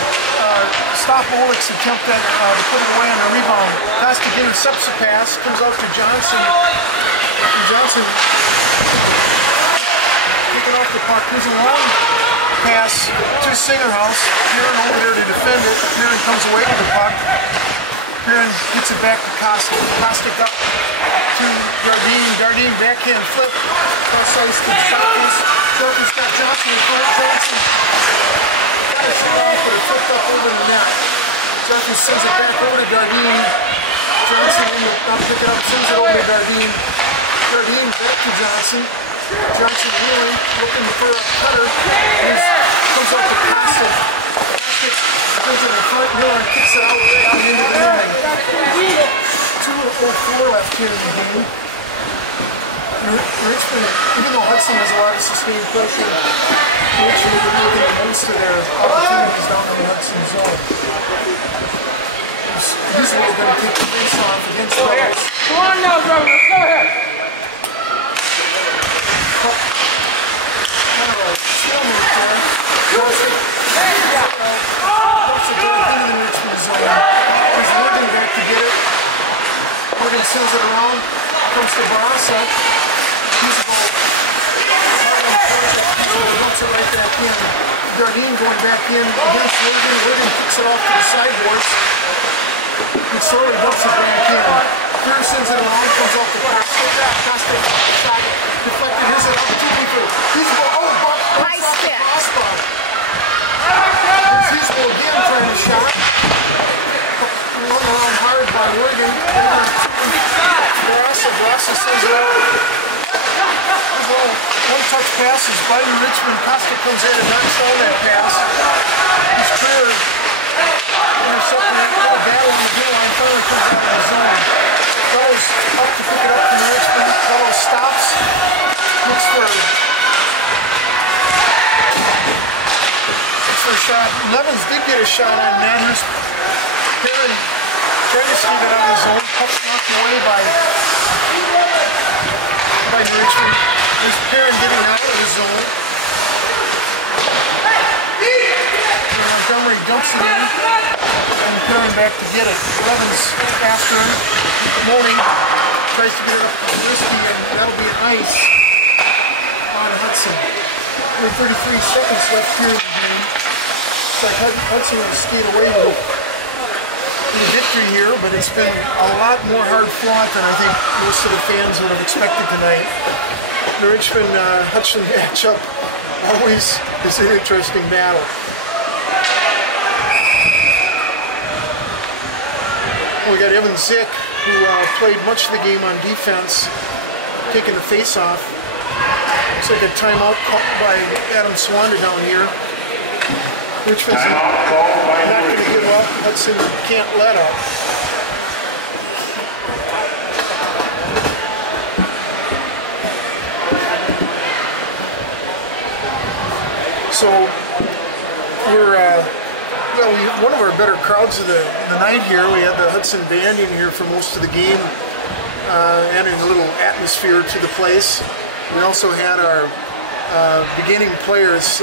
stop Olich's attempt to put it away on the rebound. Kostic intercepts the pass, comes out to Johnson. And Johnson picking off the puck. Here's a long pass to Singerhouse. Perrin over there to defend it. Perrin comes away with the puck. Perrin gets it back to Kostic. Kostic up to Gardine. Gardine backhand flip. Cross ice to Zarfus. Zarfus got Johnson in front. Johnson got it shot off, but it flipped up over the net. Zarfus sends it back over to Gardine. Johnson not pick it up, sends it over to Gardine. Gardine back to Johnson. Johnson really looking for a cutter. Comes up to Kostic. Kostic comes in the front. Miller kicks it out and into the net. 2:04 left here in the game. Richmond, even though Hudson has a lot of sustained pressure, Richmond is making the most of their opportunities down in the Hudson zone. He's going to take the face off against Bellows. Come on now, brother. Let's go ahead. Kind of a stalemate there. Kostic puts it back into the Richmond zone. He's looking back to get it. Morgan sends it around. Comes to Barassa. He's about dumps it right back in. Gardine going back in against Morgan. Morgan kicks it off to the sideboards. He slowly dumps it back in. Perrin sends it around. Comes off the Kostic. Kostic shot deflected. Here's it up to 2 people. He's nice stick. Here's Heisel again trying to shot. Run around hard by Morgan. Barassa sends it out. One-touch pass is biting Richmond. Kostic comes in and knocks down that pass. He's clear. Intercepting that little battle on the blue line. Finally comes out of the zone. Bellows up to pick it up from Richmond. Bellows stops. Looks for a shot. Levens did get a shot on that. Here's Perrin trying to skate it out of the zone. Puck's knocked away by Richmond. There's Perrin getting out of the zone. And Montgomery dumps it in. And Perrin back to get it. Levens after him. Moaning. Tries to get it up to Whiskey, and that'll be ice on Hudson. Only 33 seconds left here in the game. It's like Hudson will skate away with the victory here, but it's been a lot more hard fought than I think most of the fans would have expected tonight. The Richmond-Hudson matchup always is an interesting battle. We got Evan Zick, who played much of the game on defense, taking the face-off. Looks like a timeout called by Adam Swanda down here. Richmond's not going to give up. Hudson can't let up. So we're one of our better crowds of the night here. We had the Hudson band in here for most of the game, adding a little atmosphere to the place. We also had our beginning players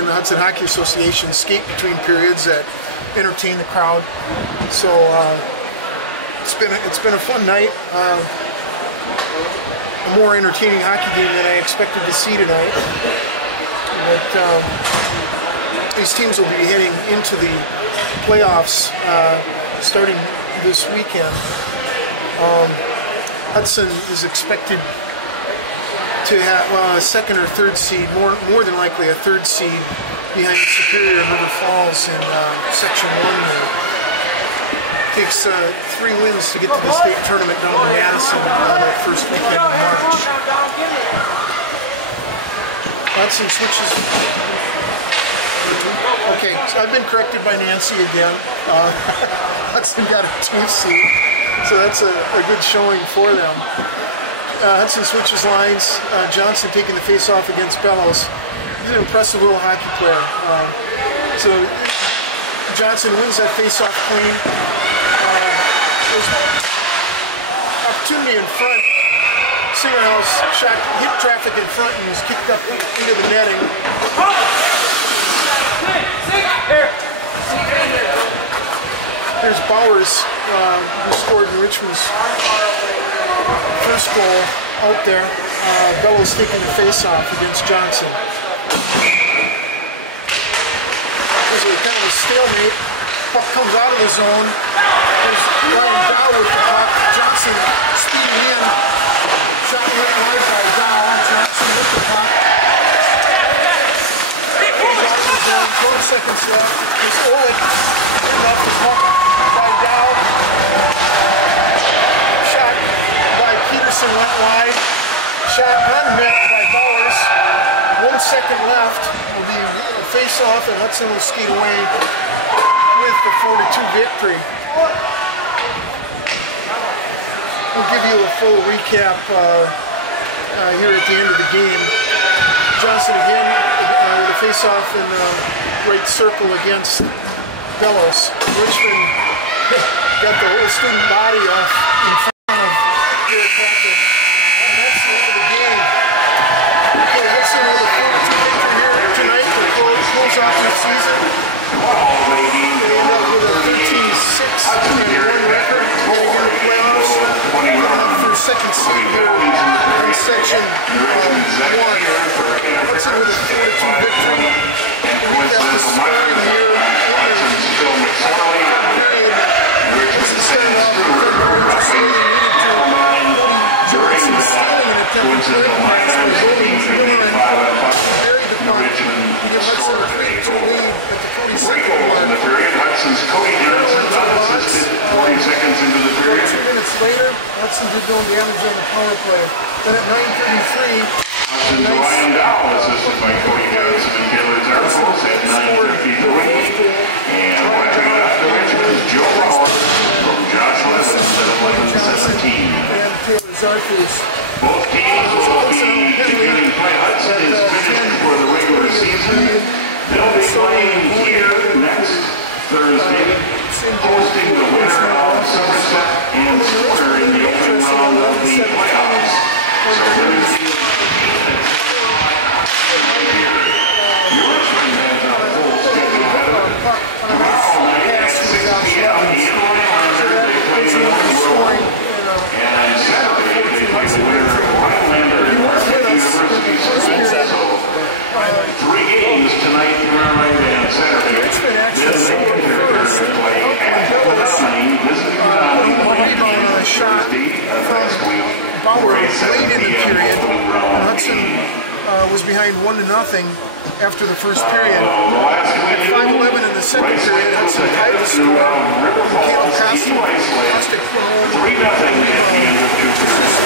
in the Hudson Hockey Association skate between periods that entertain the crowd. So it's been a fun night. A more entertaining hockey game than I expected to see tonight. But these teams will be heading into the playoffs starting this weekend. Hudson is expected to have a second or third seed, more than likely a third seed behind Superior and River Falls in Section 1 there. It takes 3 wins to get to the state tournament down in Madison that first weekend in March. Hudson switches. Okay, so I've been corrected by Nancy again. Hudson got a 2 seed, so that's a good showing for them. Hudson switches lines. Johnson taking the face-off against Bellows. He's an impressive little hockey player. So Johnson wins that face-off clean. There's opportunity in front. Singerhouse shot, hit traffic in front and was kicked up into the netting. There's Bowers, who scored in Richmond's first goal out there. Bellows taking the face-off against Johnson. There's a kind of a stalemate. Puck comes out of the zone. There's Ryan Dow with the puck. Johnson speeding in. Shot hit wide by Dow. Johnson with the puck. 12 seconds left. There's Oleg. Off the puck by Dow. Shot by Peterson went wide. Shot unmet by Bowers. 1 second left. Will be a face-off, and Hudson will skate away with the 4-2 victory. We'll give you a full recap here at the end of the game. Johnson again with a face-off in the right circle against Bellows. Richmond got the whole student body off in front of your traffic. And that's the end of the game. Okay, Hudson with a 4-2 victory here tonight to close off the season. They end up with a 13-6-1 record going into the playoffs. For second seed here in Section 1. Hudson with a 4-2 victory. We got the scoring here. Hudson's Cody Johnson unassisted 40 seconds into the period. 2 minutes later, Hudson did no damage on the power play. Then at 9:33, Hudson's Ryan Dow assisted by Cody Johnson and Taylor Zarfos at 9:53. And wrapping it up, the Richmond's Joe Ross from Josh Levins at 11:17. And Taylor Zarfos. Both teams will be beginning play. Hudson is finished for the regular season. They'll be playing here next Thursday, hosting the winner of Somerset and Square in the opening round of the playoffs. So there's your Richmond has a full schedule ahead of it. Tomorrow night at 6 p.m. in Orlando, they play the Northwood. And on Saturday, they play the winner of Rhinelander and Marquette University. So 3 games tonight tomorrow night and Saturday. Then they play at Menominee, visiting Menominee, Thursday next week. Bowers late in the period. Hudson was behind 1-0 after the first period. 5-11 in the second period. Hudson tied the score. Caleb Caustic 3-0 at the end of 2 periods.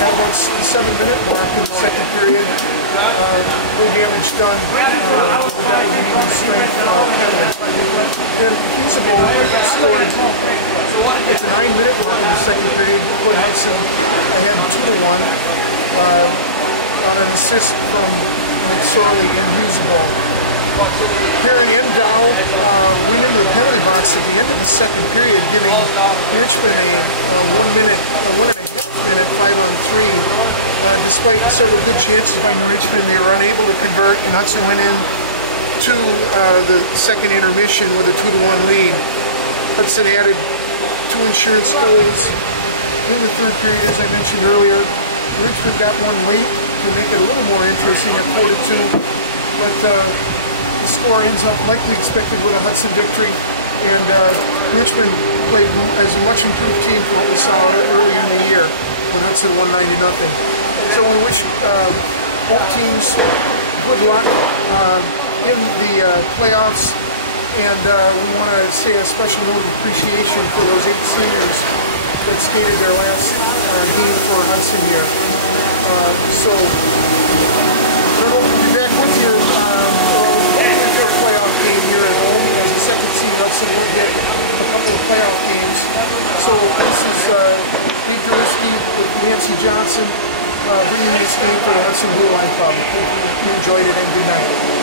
About the 7-minute mark in the second period. No damage done. Strength. And Feasible scored It's a 9-minute mark in the second period. Put Hudson ahead 2-1 on an assist from McSorley and Hughes ball. Here in Dow, we in the penalty box at the end of the second period, giving Richmond a 1 minute 5-on-3. Despite several good chances by Richmond, they were unable to convert, and Hudson went in to the second intermission with a 2-1 lead. Hudson added 2 insurance goals in the third period, as I mentioned earlier. Richmond got one late to make it a little more interesting at 4-2, but the score ends up like we expected with a Hudson victory, and Richmond played as a much improved team from what we saw early in the year when Hudson won 90-0. So we wish both teams good luck in the playoffs, and we want to say a special note of appreciation for those 8 seniors that skated their last game for Hudson here. So we'll be back with you with your playoff game here at home, as the second seed Hudson will get a couple of playoff games. So this is Pete Duriski with Nancy Johnson bringing this game for the Hudson Blue Line Club. Hope you enjoyed it, and good night.